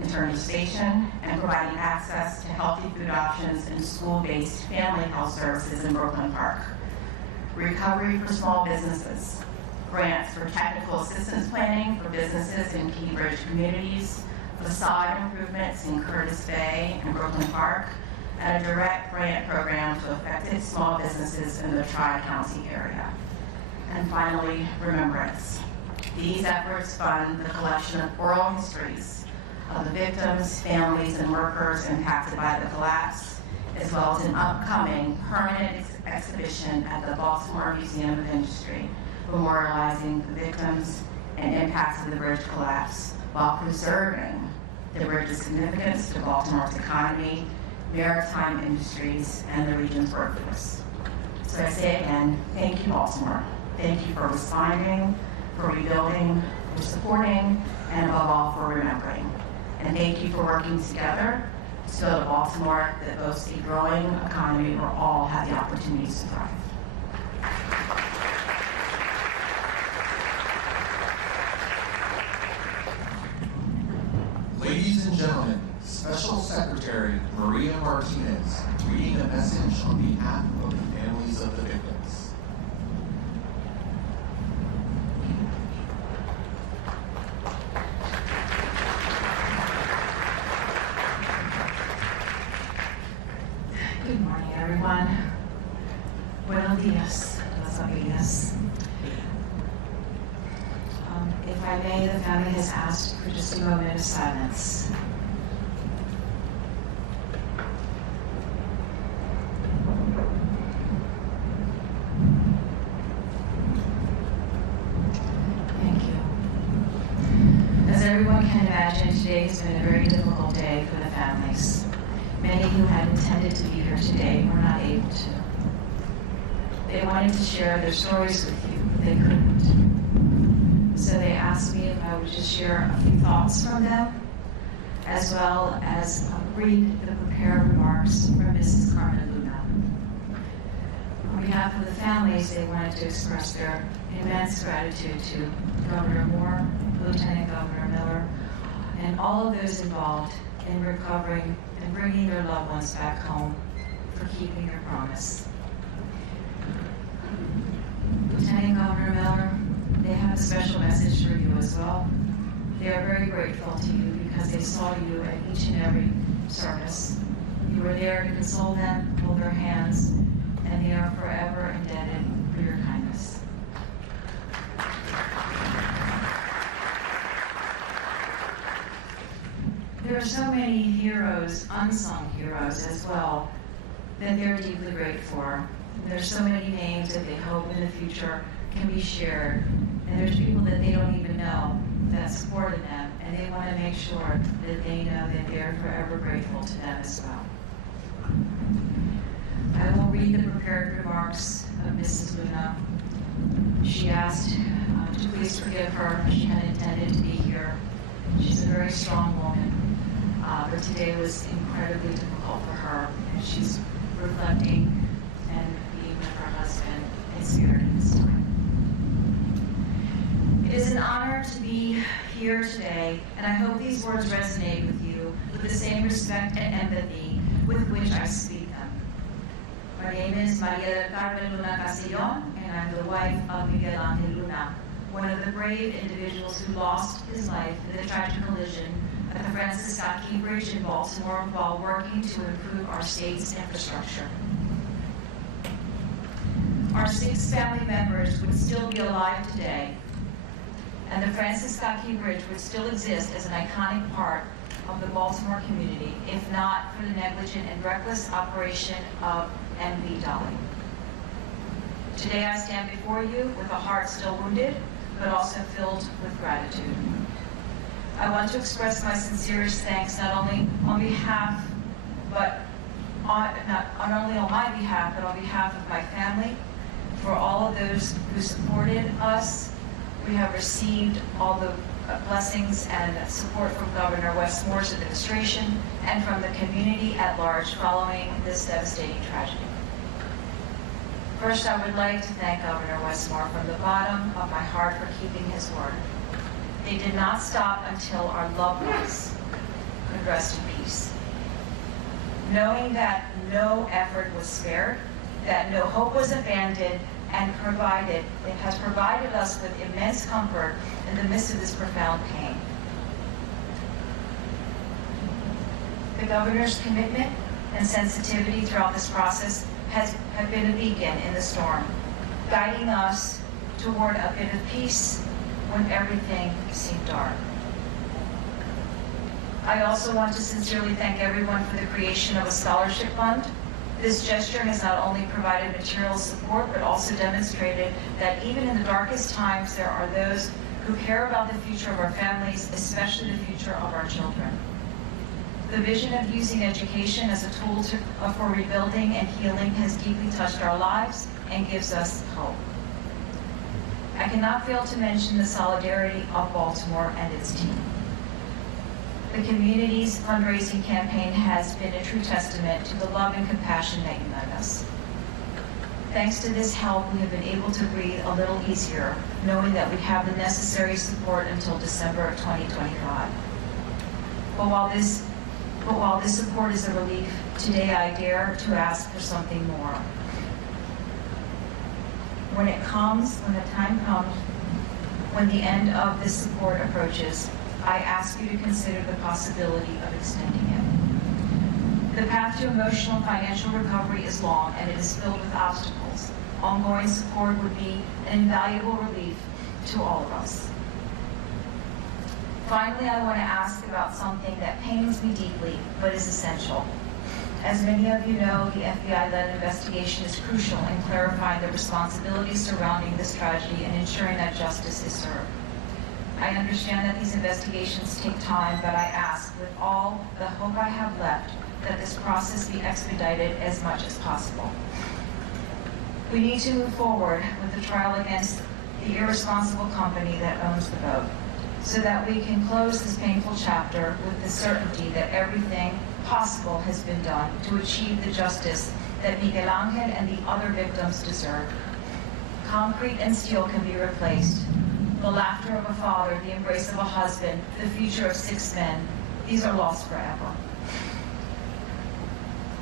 internal station, and providing access to healthy food options and school-based family health services in Brooklyn Park. Recovery for small businesses, grants for technical assistance planning for businesses in key bridge communities, facade improvements in Curtis Bay and Brooklyn Park, and a direct grant program to affected small businesses in the Tri-County area. And finally, remembrance. These efforts fund the collection of oral histories of the victims, families, and workers impacted by the collapse, as well as an upcoming permanent exhibition at the Baltimore Museum of Industry, memorializing the victims and impacts of the bridge collapse while preserving the bridge's significance to Baltimore's economy, maritime industries, and the region's workforce. So I say again, thank you, Baltimore. Thank you for responding, for rebuilding, for supporting, and above all, for remembering. And thank you for working together to build a Baltimore that boasts a growing economy where all have the opportunities to thrive. Ladies and gentlemen, Special Secretary Maria Martinez reading a message on behalf of the families of the victims. Good morning, everyone. Buenos días, las amigas. If I may, the family has asked for just a moment of silence. Thank you. As everyone can imagine, today has been a very difficult day for the families. Many who had intended to be here today were not able to. They wanted to share their stories with you, but they couldn't. So they asked me if I would just share a few thoughts from them as well as read the prepared remarks from Mrs. Carmen Luna. On behalf of the families, they wanted to express their immense gratitude to Governor Moore, Lieutenant Governor Miller, and all of those involved in recovering and bringing their loved ones back home for keeping their promise. Lieutenant Governor Miller, they have a special message for you as well. They are very grateful to you because they saw you at each and every service. You were there to console them, hold their hands, and they are forever indebted for your kindness. There are so many heroes, unsung heroes as well, that they're deeply grateful for. There's so many names that they hope in the future can be shared. And there's people that they don't even know that supported them, and they want to make sure that they know that they're forever grateful to them as well. I will read the prepared remarks of Mrs. Luna. She asked to please forgive her. She had intended to be here. She's a very strong woman, but today was incredibly difficult for her, and she's reflecting and being with her husband in spirit in this time. It is an honor to be here today, and I hope these words resonate with you with the same respect and empathy with which I speak them. My name is Maria del Carmen Luna Casillon, and I'm the wife of Miguel Angel Luna, one of the brave individuals who lost his life in the tragic collision at the Francis Scott Key Bridge in Baltimore while working to improve our state's infrastructure. Our 6 family members would still be alive today, and the Francis Scott Key Bridge would still exist as an iconic part of the Baltimore community, if not for the negligent and reckless operation of MV Dolly. Today I stand before you with a heart still wounded, but also filled with gratitude. I want to express my sincerest thanks not only on behalf, but not only on my behalf, but on behalf of my family, for all of those who supported us. We have received all the blessings and support from Governor Westmore's administration and from the community at large following this devastating tragedy. First, I would like to thank Governor Westmore from the bottom of my heart for keeping his word. They did not stop until our loved ones could rest in peace. Knowing that no effort was spared, that no hope was abandoned, and it has provided us with immense comfort in the midst of this profound pain. The governor's commitment and sensitivity throughout this process have been a beacon in the storm, guiding us toward a bit of peace when everything seemed dark. I also want to sincerely thank everyone for the creation of a scholarship fund. This gesture has not only provided material support, but also demonstrated that even in the darkest times, there are those who care about the future of our families, especially the future of our children. The vision of using education as a tool for rebuilding and healing has deeply touched our lives and gives us hope. I cannot fail to mention the solidarity of Baltimore and its team. The community's fundraising campaign has been a true testament to the love and compassion that unite us. Thanks to this help, we have been able to breathe a little easier, knowing that we have the necessary support until December of 2025. But while this support is a relief, today I dare to ask for something more. When the time comes, when the end of this support approaches, I ask you to consider the possibility of extending it. The path to emotional financial recovery is long and it is filled with obstacles. Ongoing support would be an invaluable relief to all of us. Finally, I want to ask about something that pains me deeply, but is essential. As many of you know, the FBI-led investigation is crucial in clarifying the responsibilities surrounding this tragedy and ensuring that justice is served. I understand that these investigations take time, but I ask, with all the hope I have left, that this process be expedited as much as possible. We need to move forward with the trial against the irresponsible company that owns the boat. so that we can close this painful chapter with the certainty that everything possible has been done to achieve the justice that Miguel Angel and the other victims deserve. Concrete and steel can be replaced. The laughter of a father, the embrace of a husband, the future of 6 men, these are lost forever.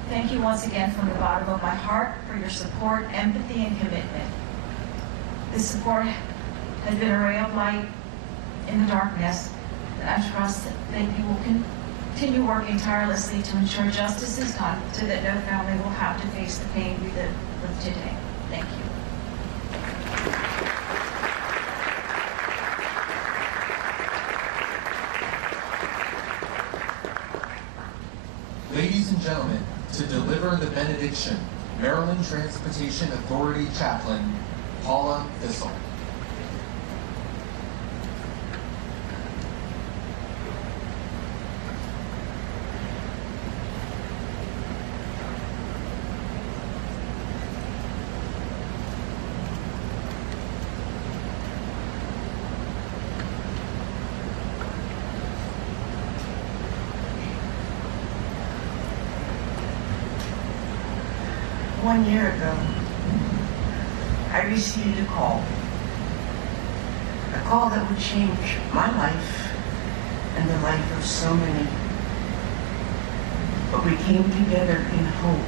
Thank you once again from the bottom of my heart for your support, empathy, and commitment. This support has been a ray of light in the darkness, and I trust that you will continue working tirelessly to ensure justice is done so that no family will have to face the pain we live with today. Thank you. Ladies and gentlemen, to deliver the benediction, Maryland Transportation Authority Chaplain, Paula Thistle. One year ago, I received a call that would change my life and the life of so many. But we came together in hope.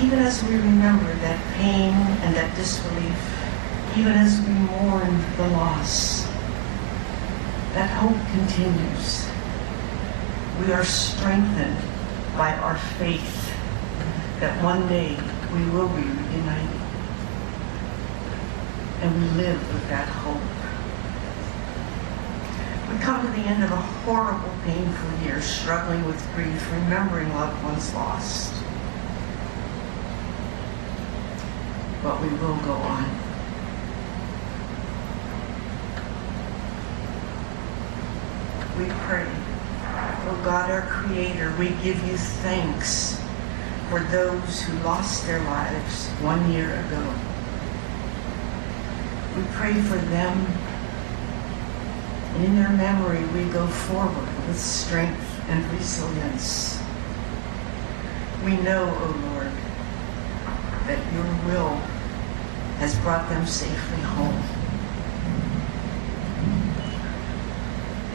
Even as we remember that pain and that disbelief, even as we mourn the loss, that hope continues. We are strengthened by our faith that one day we will be reunited. And we live with that hope. We come to the end of a horrible, painful year, struggling with grief, remembering loved ones lost. But we will go on. We pray. Oh God, our Creator, we give you thanks for those who lost their lives 1 year ago. We pray for them, and in their memory we go forward with strength and resilience. We know, O Lord, that your will has brought them safely home.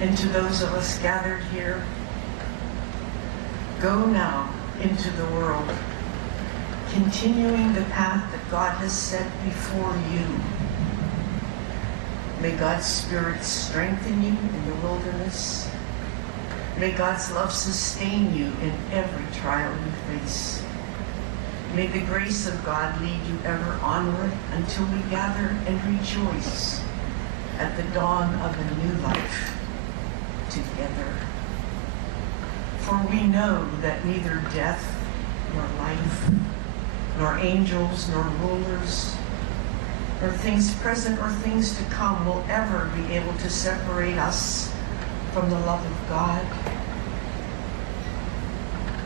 And to those of us gathered here, go now into the world, continuing the path that God has set before you. May God's Spirit strengthen you in the wilderness. May God's love sustain you in every trial you face. May the grace of God lead you ever onward until we gather and rejoice at the dawn of a new life together. For we know that neither death, nor life, nor angels, nor rulers, nor things present or things to come will ever be able to separate us from the love of God.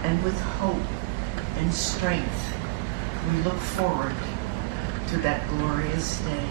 And with hope and strength, we look forward to that glorious day.